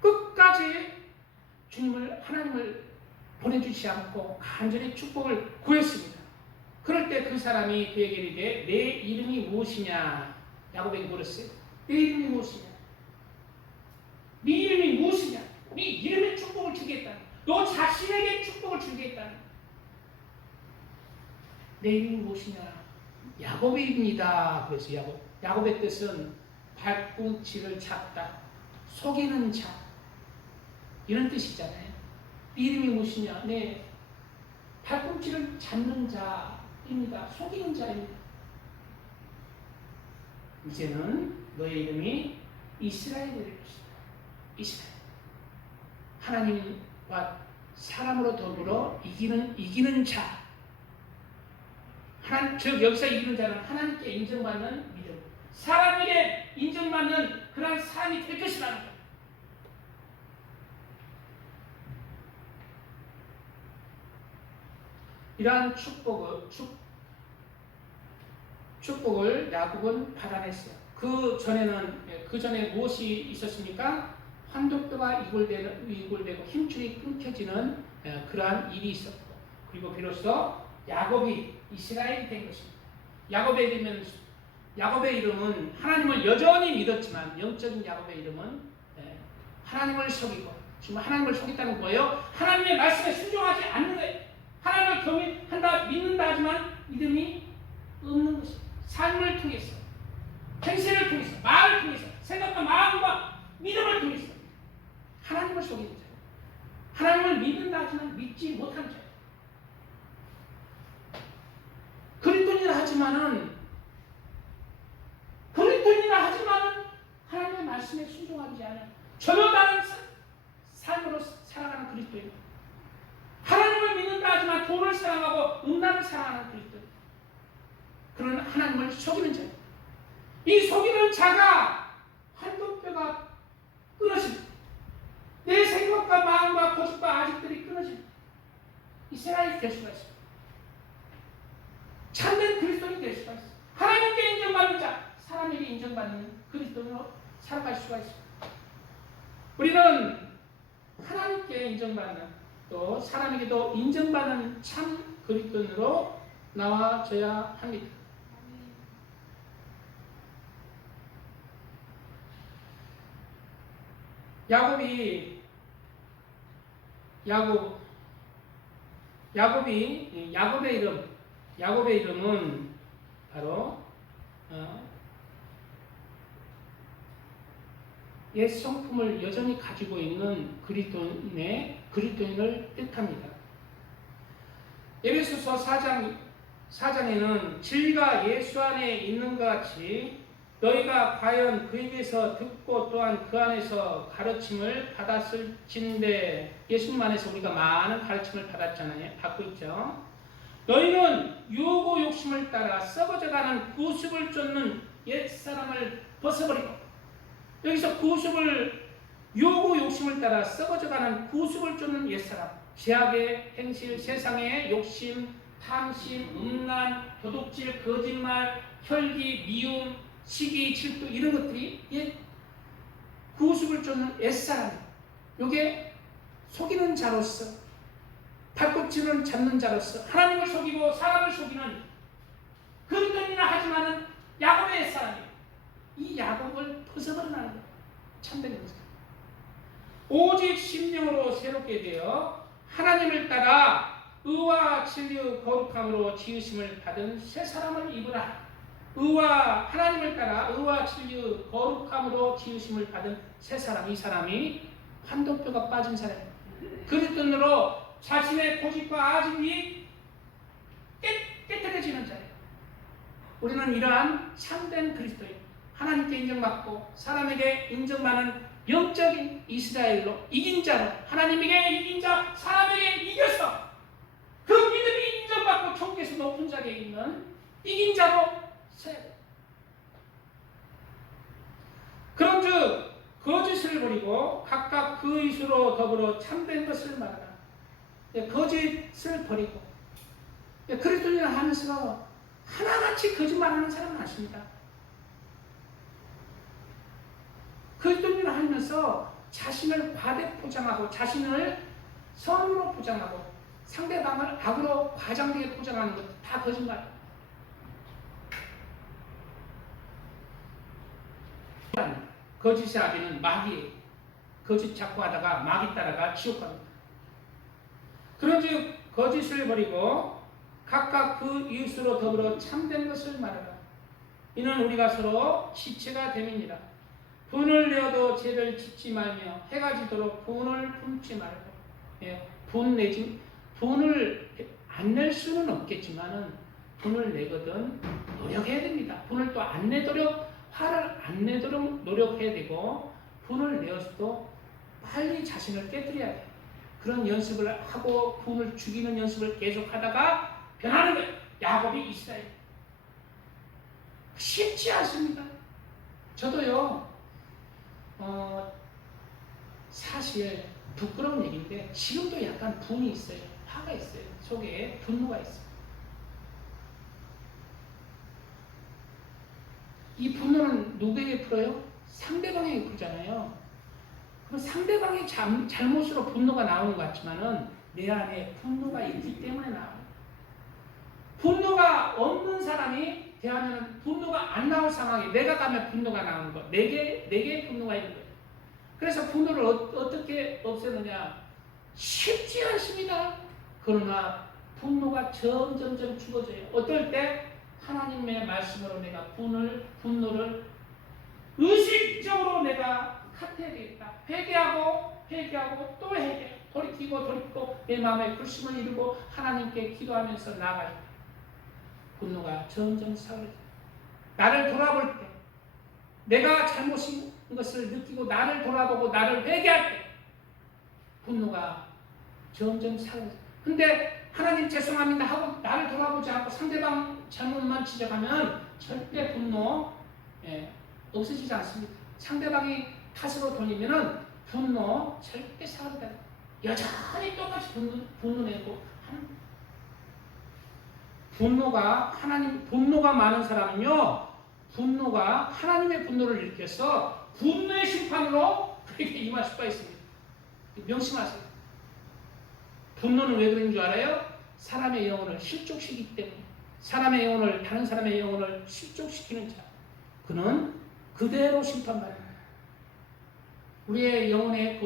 끝까지 하나님을 보내주지 않고 간절히 축복을 구했습니다. 그럴 때 그 사람이 그에게 이르되 내 이름이 무엇이냐? 야곱에게 물었어요. 내 이름이 무엇이냐? 네 이름이 무엇이냐? 네 이름에 축복을 주겠다. 너 자신에게 축복을 주겠다. 내 이름이 무엇이냐? 야곱입니다. 그래서 야곱의 뜻은 발꿈치를 잡다, 속이는 자, 이런 뜻이잖아요. 네 이름이 무엇이냐? 네, 발꿈치를 잡는 자입니다. 속이는 자입니다. 이제는 너의 이름이 이스라엘이 될 것이다. 이스라엘. 하나님과 사람으로 더불어 이기는 자. 즉 여기서 이기는 자는 하나님께 인정받는 믿음, 사람에게 인정받는 그러한 사람이 될 것이라는 거예요. 이러한 축복을 야곱은 받아냈어요. 그 전에 무엇이 있었습니까? 환도뼈가 이골되고 힘줄이 끊겨지는 그러한 일이 있었고, 그리고 비로소 야곱이 이스라엘이 된 것입니다. 야곱의 이름은 하나님을 여전히 믿었지만, 영적인 야곱의 이름은 하나님을 속이고, 지금 하나님을 속였다는 거예요. 하나님의 말씀에 순종하지 않는 거예요. 하나님을 경외한다, 믿는다 하지만 믿음이 없는 것입니다. 삶을 통해서, 행세를 통해서, 말을 통해서, 생각과 마음과 믿음을 통해서 하나님을 속이는 자예요. 하나님을 믿는다 하지만 믿지 못하는 자예요. 그리스도인이라 하지만은 하나님의 말씀에 순종하지 않아요. 전혀 다른 삶으로 살아가는 그리스도인. 하나님을 믿는다 하지만 돈을 사랑하고 음란을 사랑하는 그리스도인. 그런 하나님을 속이는 자예요. 이 속이는 자가 환도뼈가 끊어집니다. 내 생각과 마음과 고집과 아직들이 끊어집니다. 이스라엘이 될 수가 있습니다. 참된 그리스도인이 될 수가 있습니다. 하나님께 인정받는 자, 사람에게 인정받는 그리스도인으로 살아갈 수가 있습니다. 우리는 하나님께 인정받는, 또 사람에게도 인정받는 참 그리스도인으로 나와줘야 합니다. 야곱의 이름은 바로 옛 성품을 여전히 가지고 있는 그리스도인을 뜻합니다. 에베소서 4장에는 진리가 예수 안에 있는 것 같이 너희가 과연 그에게서 듣고 또한 그 안에서 가르침을 받았을진데, 예수님 안에서 우리가 많은 가르침을 받았잖아요. 받고 있죠. 너희는 유혹 욕심을 따라 썩어져가는 구습을 쫓는 옛사람을 벗어버리고, 여기서 유혹 욕심을 따라 썩어져가는 구습을 쫓는 옛사람, 죄악의 행실, 세상의 욕심, 탐심, 음란, 도둑질, 거짓말, 혈기, 미움, 시기, 질투, 이런 것들이 구습을 쫓는 옛사람, 요게 속이는 자로서, 발꿈치를 잡는 자로서 하나님을 속이고 사람을 속이는 그리스도인이라 하지만은 야곱의 옛사람이에요. 이 야곱을 벗어버리라는 거예요. 참된 것은 오직 심령으로 새롭게 되어 하나님을 따라 의와 진리의 거룩함으로 지으심을 받은 새 사람을 입으라. 하나님을 따라 의와 진리의 거룩함으로 지으심을 받은 새 사람, 이 사람이 환도뼈가 빠진 사람이에요. 그리스도인으로 자신의 고집과 아집이 깨끗해지는 자예요. 우리는 이러한 참된 그리스도인, 하나님께 인정받고 사람에게 인정받는 영적인 이스라엘로 이긴 자로, 하나님에게 이긴 자, 사람에게 이겨서 그 믿음이 인정받고 천국에서 높은 자리에 있는 이긴 자로 서야 돼요. 그런즉 거짓을 버리고 각각 그 이수로 더불어 참된 것을 말하라. 거짓을 버리고, 그리스도인을 하면서 하나같이 거짓말하는 사람은 아십니다. 그리스도인을 하면서 자신을 과대 포장하고 자신을 선으로 포장하고 상대방을 악으로 과장되게 포장하는 것 다 거짓말이에요. 거짓의 아비는 마귀예요. 거짓 자꾸 하다가 마귀 따라가 지옥 갑니다. 그런즉 거짓을 버리고 각각 그 이웃으로 더불어 참된 것을 말하라. 이는 우리가 서로 지체가 됨이니라. 분을 내어도 죄를 짓지 말며 해가 지도록 분을 품지 말고. 분을 안 낼 수는 없겠지만은 분을 내거든 노력해야 됩니다. 분을 또 안 내도록, 화를 안 내도록 노력해야 되고, 분을 내어서도 빨리 자신을 깨뜨려야 돼요. 그런 연습을 하고 분을 죽이는 연습을 계속 하다가 변하는 거예요. 야곱이 이스라엘. 쉽지 않습니다. 저도요, 사실 부끄러운 얘기인데 지금도 약간 분이 있어요. 화가 있어요. 속에 분노가 있어요. 이 분노는 누구에게 풀어요? 상대방에게 풀잖아요. 그럼 상대방의 잘못으로 분노가 나오는 것 같지만은 내 안에 분노가 있기 때문에 나와요. 분노가 없는 사람이 대하면 분노가 안 나올 상황에 내가 가면 분노가 나오는 거. 내게 분노가 있는 거예요. 그래서 분노를 어떻게 없애느냐? 쉽지 않습니다. 그러나 분노가 점점점 죽어져요. 어떨 때? 하나님의 말씀으로 내가 분노를 의식적으로 내가 카트해야 되겠다. 회개하고 또 회개. 돌이키고 내 마음에 불심을 이루고 하나님께 기도하면서 나아가야 돼. 분노가 점점 사그라져. 나를 돌아볼 때, 내가 잘못인 것을 느끼고 나를 돌아보고 나를 회개할 때 분노가 점점 사그라져. 근데 하나님 죄송합니다 하고 나를 돌아보지 않고 상대방 잘못만 지적하면 절대 분노 없어지지 않습니다. 상대방이 탓으로 돌리면은 분노 절대 사그라져. 여전히 똑같이 분노 내고 분노가 많은 사람은요, 분노가 하나님의 분노를 일으켜서 분노의 심판으로 그에게 임할 수가 있습니다. 명심하세요. 분노는 왜 그런 줄 알아요? 사람의 영혼을 실족시키기 때문에. 사람의 영혼을, 다른 사람의 영혼을 실족시키는 자, 그는 그대로 심판받습니다. 우리의 영혼의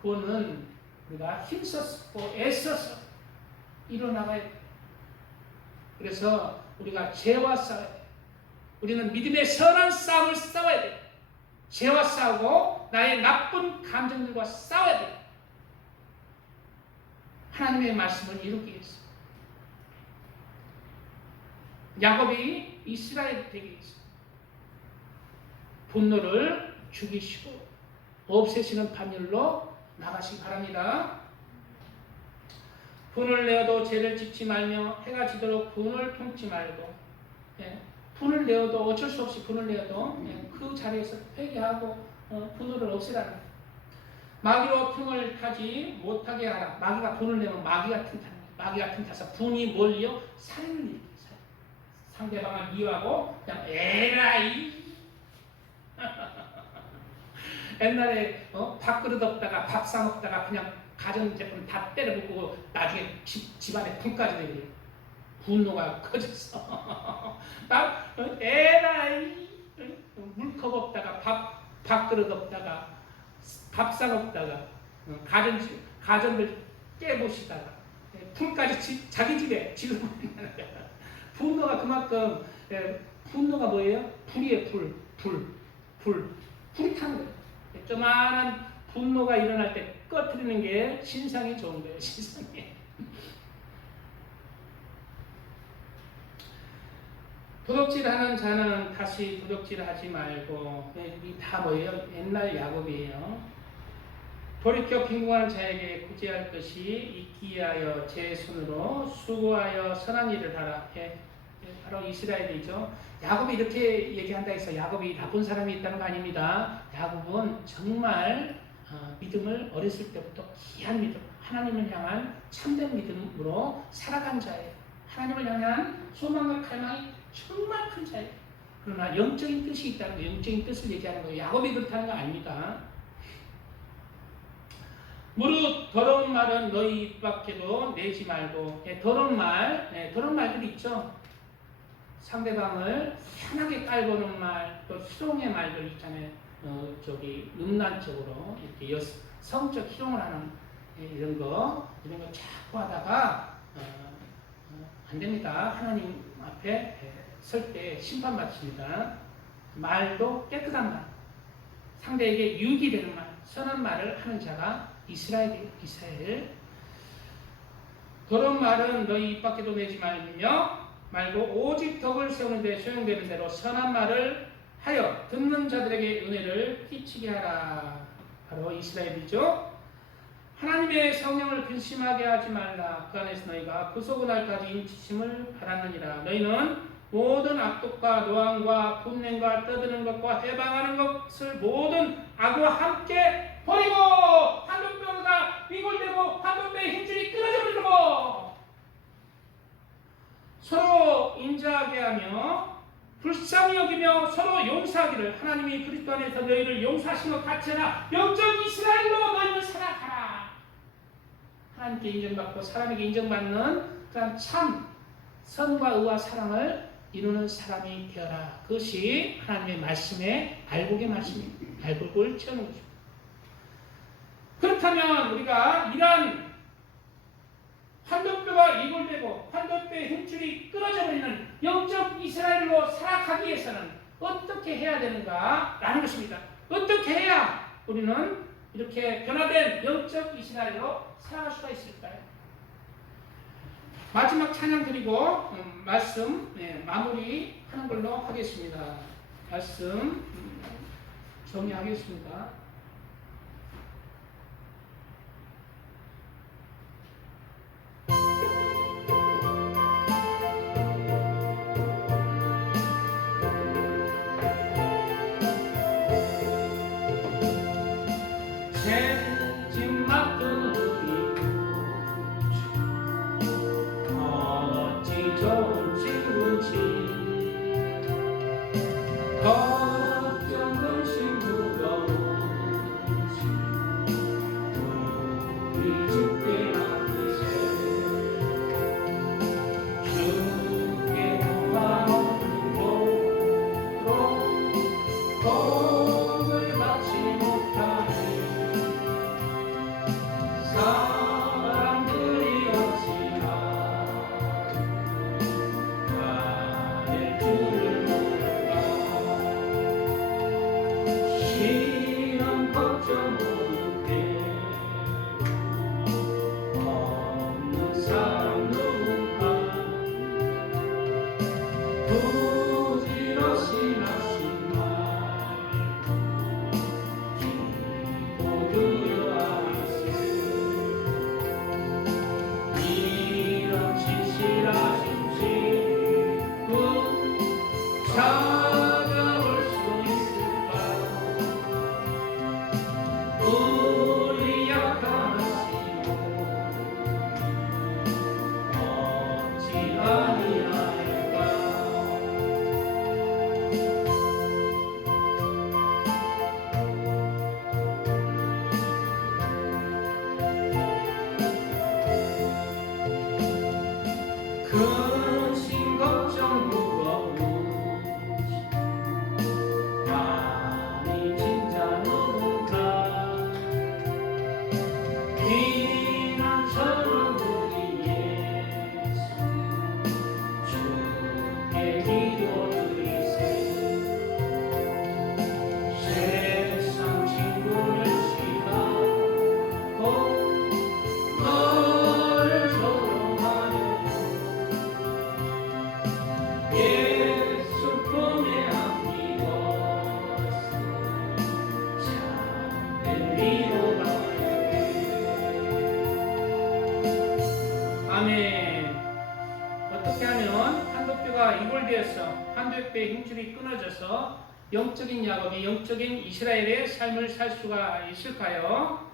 구원은 우리가 힘써서 애써서 일어나가야 돼요. 그래서 우리가 죄와 싸워야 돼요. 우리는 믿음의 선한 싸움을 싸워야 돼요. 죄와 싸우고 나의 나쁜 감정들과 싸워야 돼. 하나님의 말씀을 이루기 위해서. 야곱이 이스라엘 되기 위해서 분노를 죽이시고 없애시는 판결로 나가시기 바랍니다. 분을 내어도 죄를 짓지 말며 해가 지도록 분을 품지 말고, 분을 내어도 어쩔 수 없이 분을 내어도 그 자리에서 회개하고 분노를 없애라는 거예요. 마귀로 틈을 타지 못하게 하라. 마귀가 분을 내면 마귀가 틈타는 거예요. 마귀가 틈타서 분이 뭘요? 살인을 일으켜요. 상대방을 미워하고 그냥 에라이 옛날에 밥그릇 없다가 밥 사 먹다가 그냥 가전제품 다 때려붓고 나중에 집안에 불까지 내버려요. 분노가 커져서 막 에라이 물컵 없다가 밥그릇 없다가 밥 사 먹다가 가전을 깨부시다가 불까지 자기 집에 지금 분노가 그만큼 분노가 뭐예요? 불이에요. 불이 타는 거예요. 조그마한 분노가 일어날 때 꺼트리는 게 신상이 좋은 거예요. 신상이. 도둑질하는 자는 다시 도둑질하지 말고, 이 다 뭐예요? 옛날 야곱이에요. 돌이켜 빈궁하는 자에게 구제할 것이 있기 위하여 제 손으로 수고하여 선한 일을 하라. 바로 이스라엘이죠. 야곱이 이렇게 얘기한다 해서 야곱이 나쁜 사람이 있다는 거 아닙니다. 야곱은 정말 믿음을 어렸을 때부터 귀한 믿음, 하나님을 향한 참된 믿음으로 살아간 자예요. 하나님을 향한 소망과 갈망이 정말 큰 자예요. 그러나 영적인 뜻이 있다는 거예요. 영적인 뜻을 얘기하는 거예요. 야곱이 그렇다는 거 아닙니다. 무릇 더러운 말은 너희 입 밖에도 내지 말고, 더러운 말들이 있죠. 상대방을 편하게 깔보는 말, 또 희롱의 말들 있잖아요. 음란적으로 이렇게 성적 희롱을 하는 이런 거 자꾸 하다가 안 됩니다. 하나님 앞에 설 때 심판받습니다. 말도 깨끗한 말, 상대에게 유익이 되는 말, 선한 말을 하는 자가 이스라엘. 더러운 말은 너희 입 밖에도 내지 말고 오직 덕을 세우는 데 소용되는 대로 선한 말을 하여 듣는 자들에게 은혜를 끼치게 하라. 바로 이스라엘이죠. 하나님의 성령을 근심하게 하지 말라. 그 안에서 너희가 구속의 날까지 인치심을 바라느니라. 너희는 모든 악독과 노함과 분냄과 떠드는 것과 해방하는 것을 모든 악과 함께 버리고 한동뼈가 위골되고 한동뼈의 힘줄이 끊어져 버리고 서로 인자하게 하며 불쌍히 여기며 서로 용서하기를 하나님이 그리스도 안에서 너희를 용서하신 것 같으나 영적 이스라엘로 너희는 살아가라. 하나님께 인정받고 사람에게 인정받는 그런 참 선과 의와 사랑을 이루는 사람이 되어라. 그것이 하나님의 말씀의 알곡의 말씀입니다. 알곡을 채우는 것입니다. 그렇다면 우리가 이러한 한동뼈가 이골되고 한동뼈의 힘줄이 끊어져 버리는 영적 이스라엘로 살아가기 위해서는 어떻게 해야 되는가? 라는 것입니다. 어떻게 해야 우리는 이렇게 변화된 영적 이스라엘로 살아갈 수가 있을까요? 마지막 찬양 드리고 말씀 마무리하는 걸로 하겠습니다. 말씀 정리하겠습니다. 환도뼈의 힘줄이 끊어져서 영적인 야곱이 영적인 이스라엘의 삶을 살 수가 있을까요?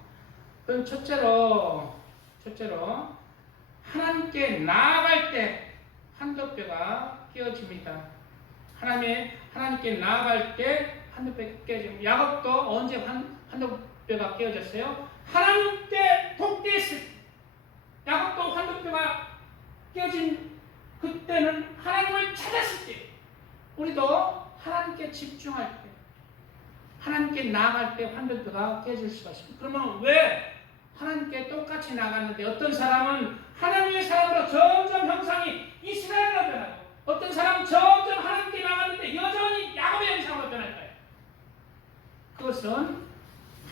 그럼 첫째로 하나님께 나아갈 때 환도뼈가 깨어집니다. 하나님께 나아갈 때 환도뼈가 깨어집니다. 야곱도 언제 환도뼈가 깨어졌어요? 하나님께 독대했을 때. 야곱도 환도뼈가 깨어진 그때는 하나님을 찾았을 때. 우리도 하나님께 집중할 때, 하나님께 나아갈 때 환도뼈가 깨질 수가 있습니다. 그러면 왜 하나님께 똑같이 나갔는데 어떤 사람은 하나님의 사람으로 점점 형상이 이스라엘로 변하고 어떤 사람은 점점 하나님께 나갔는데 여전히 야곱의 형상으로 변할까요? 그것은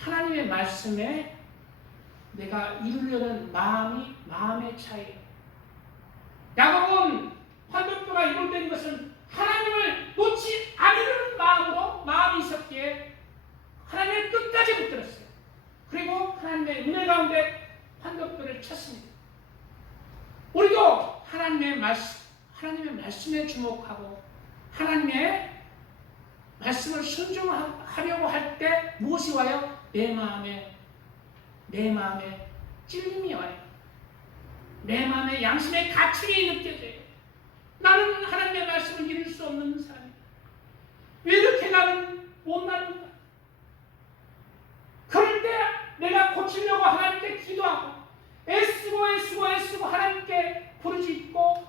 하나님의 말씀에 내가 이루려는 마음의 차이예요. 야곱은 환도뼈가 이루어진 것은 하나님을 놓지 않으려는 마음이 있었기에 하나님을 끝까지 붙들었어요. 그리고 하나님의 은혜 가운데 환도뼈를 쳤습니다. 우리도 하나님의 말씀에 주목하고 하나님의 말씀을 순종하려고 할 때 무엇이 와요? 내 마음에 찔림이 와요. 내 마음에 양심의 가책이 느껴져요. 나는 하나님의 말씀을 이룰 수 없는 사람이다. 왜 이렇게 나는 못나는가? 그럴 때 내가 고치려고 하나님께 기도하고 애쓰고 하나님께 부르짖고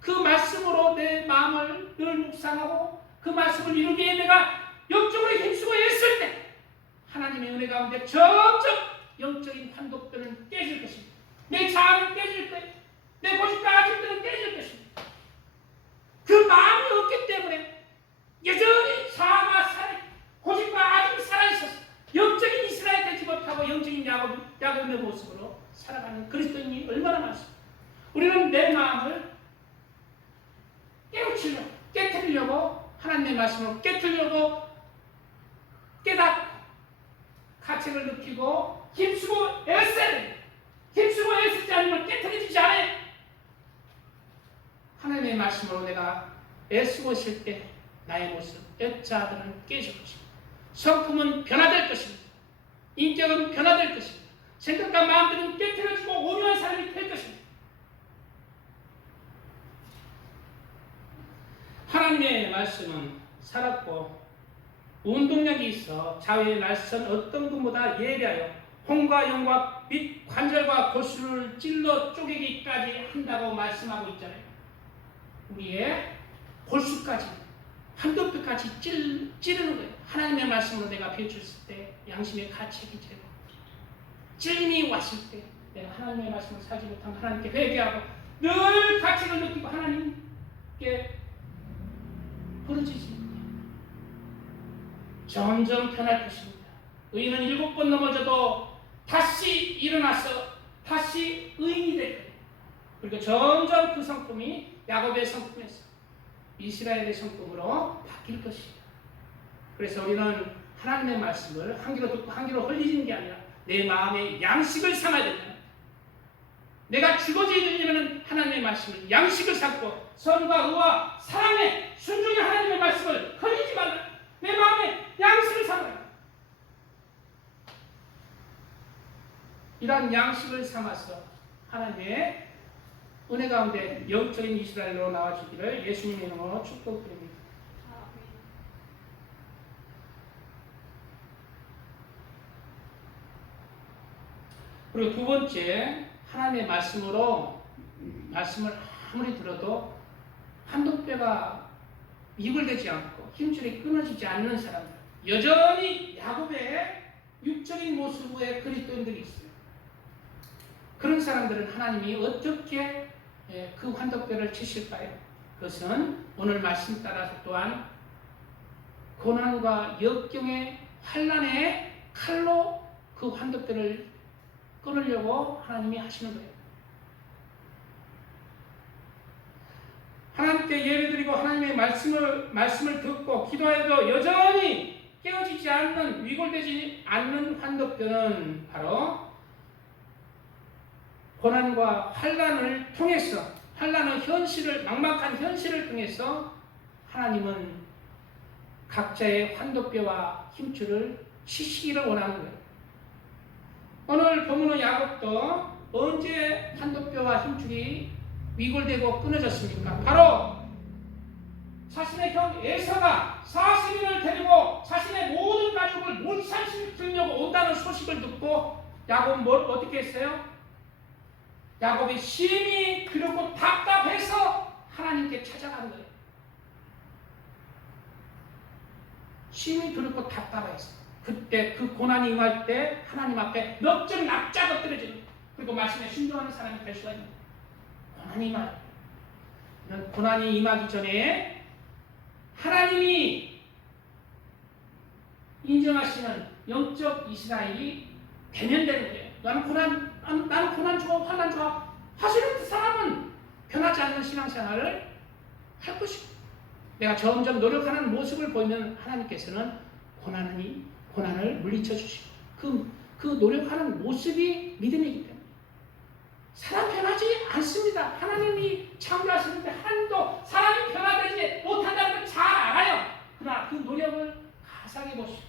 그 말씀으로 내 마음을 늘 묵상하고 그 말씀을 이루기 위해 내가 영적으로 힘쓰고 애쓸 때 하나님의 은혜 가운데 점점 영적인 환도뼈는 깨질 것입니다. 내 자아는 깨질 때, 내 고집과 아집들은 깨질 것입니다. 그 마음이 없기 때문에 여전히 자아가 고집과 아집이 살아있어서 영적인 이스라엘 되지 못하고 영적인 야곱의 모습으로 살아가는 그리스도인이 얼마나 많습니까? 우리는 내 마음을 깨트리려고 하나님의 말씀을 깨트리려고 깨닫고 가책을 느끼고 힘쓰고 애써야 됩니다. 힘쓰고 애쓰지 않으면 깨트려지지 않아요. 하나님의 말씀으로 내가 애쓰고 있을 때 나의 모습, 애자들은 깨질 것입니다. 성품은 변화될 것입니다. 인격은 변화될 것입니다. 생각과 마음들은 깨트려지고 온유한 사람이 될 것입니다. 하나님의 말씀은 살았고 운동력이 있어 자유의 날선 어떤 것보다 예리하여 홍과 영과 및 관절과 골수를 찔러 쪼개기까지 한다고 말씀하고 있잖아요. 우리의 골수까지 환도뼈까지 찌르는 거예요. 하나님의 말씀으로 내가 비춰졌을 때 양심의 가책이 제거, 찔림이 왔을 때 내가 하나님의 말씀을 살지 못한 하나님께 회개하고 늘 가책을 느끼고 하나님께 부르짖습니다. 점점 편할 것입니다. 의인은 7번 넘어져도 다시 일어나서 다시 의인이 될 거예요. 그리고 점점 그 성품이 야곱의 성품에서 이스라엘의 성품으로 바뀔 것입니다. 그래서 우리는 하나님의 말씀을 한 귀로 듣고 한 귀로 흘리는 게 아니라 내 마음의 양식을 삼아야 된다. 내가 죽어져야 되려면 하나님의 말씀을 양식을 삼고 선과 의와 사랑의 순종의 하나님의 말씀을 흘리지 말라. 내 마음의 양식을 삼아라. 이러한 양식을 삼아서 하나님의 은혜 가운데 영적인 이스라엘로 나와주기를 예수님의 이름으로 축복드립니다. 그리고 두 번째, 하나님의 말씀을 아무리 들어도 환도뼈가 이글되지 않고 힘줄이 끊어지지 않는 사람들, 여전히 야곱의 육적인 모습의 그리스도인들이 있어요. 그런 사람들은 하나님이 어떻게 그 환도뼈를 치실까요? 그것은 오늘 말씀 따라서 또한 고난과 역경의 환난의 칼로 그 환도뼈를 끊으려고 하나님이 하시는 거예요. 하나님께 예배드리고 하나님의 말씀을 듣고 기도해도 여전히 깨어지지 않는, 위골되지 않는 환도뼈는 바로 고난과 환난을 통해서, 환난의 현실을, 막막한 현실을 통해서 하나님은 각자의 환도뼈와 힘줄을 치시기를 원하는 거예요. 오늘 본문의 야곱도 언제 환도뼈와 힘줄이 위골되고 끊어졌습니까? 바로 자신의 형 에서가 40인을 데리고 자신의 모든 가족을 몰살시키려고 온다는 소식을 듣고 야곱은 어떻게 했어요? 야곱이 심히 그렇고 답답해서 하나님께 찾아간 거예요. 심히 그렇고 답답해서. 그때 그 고난이 임할 때 하나님 앞에 넉적 낙자가 떨어지는, 그리고 말씀에 순종하는 사람이 될 수가 있는 거예요. 고난이 임하기 전에 하나님이 인정하시는 영적 이스라엘이 대면되는 거예요. 나는 고난 좋아, 환난 좋아 하시는 그 사람은 변하지 않는 신앙생활을 할 것이고, 내가 점점 노력하는 모습을 보이면 하나님께서는 고난을 물리쳐 주시고, 그 노력하는 모습이 믿음이기 때문에 사람 변하지 않습니다. 하나님이 창조하시는데 하나님도 사람이 변화되지 못한다는 걸 잘 알아요. 그러나 그 노력을 가상해 보시고,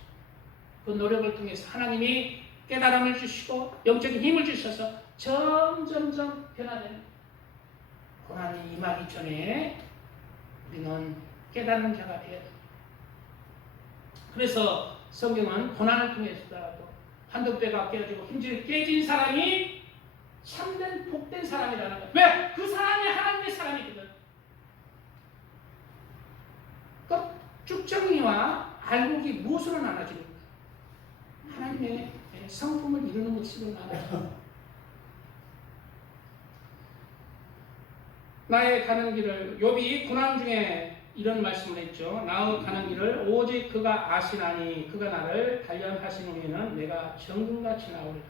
그 노력을 통해서 하나님이 깨달음을 주시고 영적인 힘을 주셔서 점점점 변화되는, 고난이 임하기 전에 우리는 깨닫는 자가 되어야 됩니다. 그래서 성경은 고난을 통해서라도 환도뼈가 깨어지고 힘줄이 깨진 사람이 참된 복된 사람이라는 거예요. 왜? 그 사람이 하나님의 사람이거든. 그 쭉정이와 알곡이 무엇으로 나눠집니까? 하나님의 성품을 이루는 모습을 나눠집니다. 나의 가는 길을, 욥이 고난 중에 이런 말씀을 했죠. 나의 가는 길을 오직 그가 아시나니 그가 나를 단련하신 후에는 내가 정금같이 나오리라.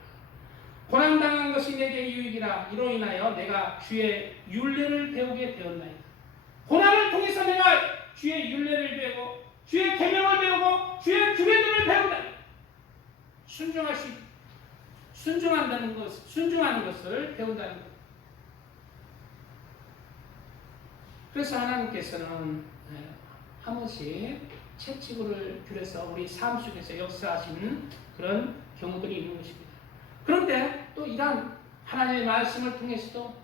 고난당한 것이 내게 유익이라. 이로 인하여 내가 주의 율례를 배우게 되었나이다. 고난을 통해서 내가 주의 율례를 배우고 주의 계명을 배우고 주의 규례들을 배운다. 순종하는 것을 배운다는 것. 그래서 하나님께서는 한 번씩 채찍을 들여서 우리 삶 속에서 역사하시는 그런 경우들이 있는 것입니다. 그런데 또 이러한 하나님의 말씀을 통해서도,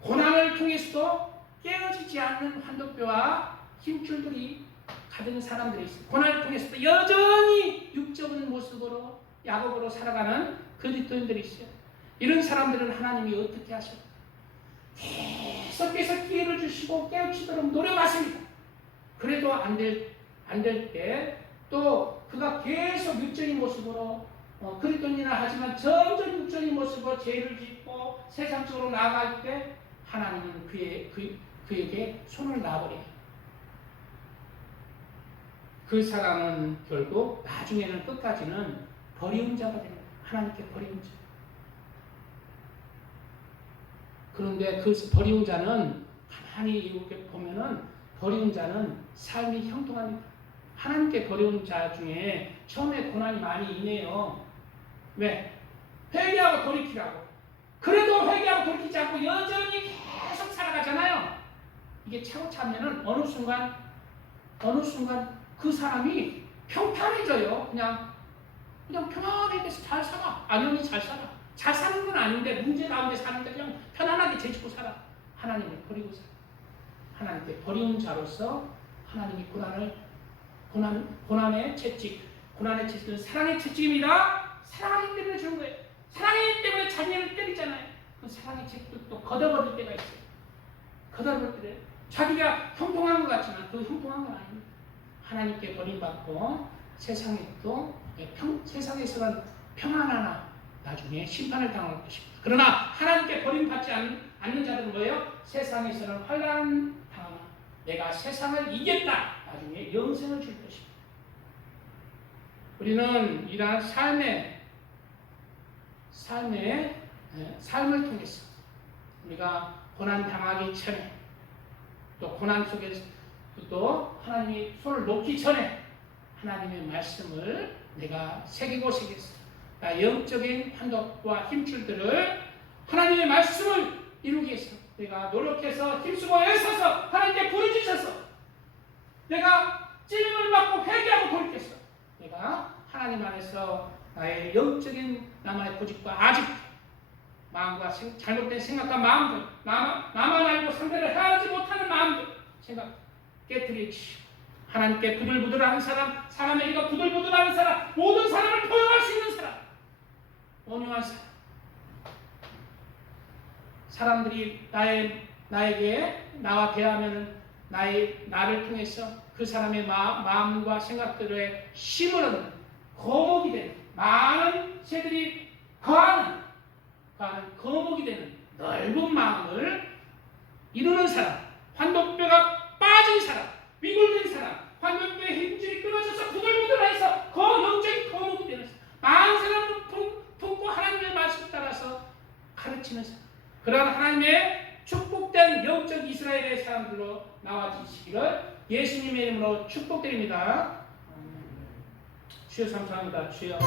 고난을 통해서도 깨어지지 않는 환도뼈와 힘줄들이 가진 사람들이 있습니다. 고난을 통해서도 여전히 육적인 모습으로 야곱으로 살아가는 그리스도인들이 있어요. 이런 사람들은 하나님이 어떻게 하실까? 계속해서 기회를 주시고 깨우치도록 노력하십니다. 그래도 안 될 때 또 그가 계속 육적인 모습으로 그리스도인이라 하지만 점점 육적인 모습으로 죄를 짓고 세상적으로 나아갈 때 하나님은 그에게 손을 놔버려요. 그 사람은 결국 나중에는 끝까지는 버리운 자가 됩니다. 하나님께 버리운 자. 그런데 그 버리운 자는 가만히 이렇게 보면은 버리운 자는 삶이 형통합니다. 하나님께 버리운 자 중에 처음에 고난이 많이 임해요. 왜? 회개하고 돌이키라고. 그래도 회개하고 돌이키지 않고 여전히 계속 살아가잖아요. 이게 차고차면은 어느 순간 그 사람이 평탄해져요. 그냥 평안하게 잘 살아. 안녕히 잘 살아. 잘 사는 건 아닌데 문제 가운데 사는데 그냥 편안하게 제치고 살아. 하나님을 버리고 살아. 하나님께 버리운 자로서 하나님이 고난의 채찍은 사랑의 채찍입니다. 사랑하기 때문에 주는 거예요. 사랑하기 때문에 자녀를 때리잖아요. 그 사랑의 채찍도 걷어버릴 때가 있어요. 걷어버릴 때 자기가 형통한 것 같지만 그 형통한 건 아닙니다. 하나님께 버림받고 세상에서는 평안하나 나중에 심판을 당할 것입니다. 그러나 하나님께 버림받지 않는 자들은 뭐예요? 세상에서는 환난 당하나 내가 세상을 이겼다. 나중에 영생을 줄 것입니다. 우리는 이러한 삶을 통해서 우리가 고난 당하기 전에 또 고난 속에서도 하나님이 손을 놓기 전에 하나님의 말씀을 내가 새기고 영적인 환도와 힘줄들을 하나님의 말씀을 이루기 위해서 내가 노력해서 힘쓰고 애써서 하나님께 부르짖어서 내가 찔림을 받고 회개하고 돌이켰어. 내가 하나님 안에서 나의 영적인 나만의 고집과 아직 마음과 잘못된 생각과 마음들, 나만 알고 상대를 헤아리지 못하는 마음들, 생각 깨뜨리지. 하나님께 부들부들하는 사람, 사람에게도 부들부들하는 사람, 모든 사람을 포용할 수 있는 사람, 온유한 사람. 사람들이 나에게 나와 대하면 나를 통해서 그 사람의 마음과 생각들에 심으는 거목이 되는, 많은 새들이 거하는 거목이 되는 넓은 마음을 이루는 사람, 환도뼈가 빠진 사람, 위골된 사람, 환도뼈의 힘줄이 끊어져서 부들부들해서 영적인 거목이 되는 사람, 많은 사람을 품고 하나님의 말씀을 따라서 가르치는 사람, 그런 하나님의 축복된 영적 이스라엘의 사람들로 나와주시기를 예수님의 이름으로 축복드립니다. 주여 감사합니다. 주여.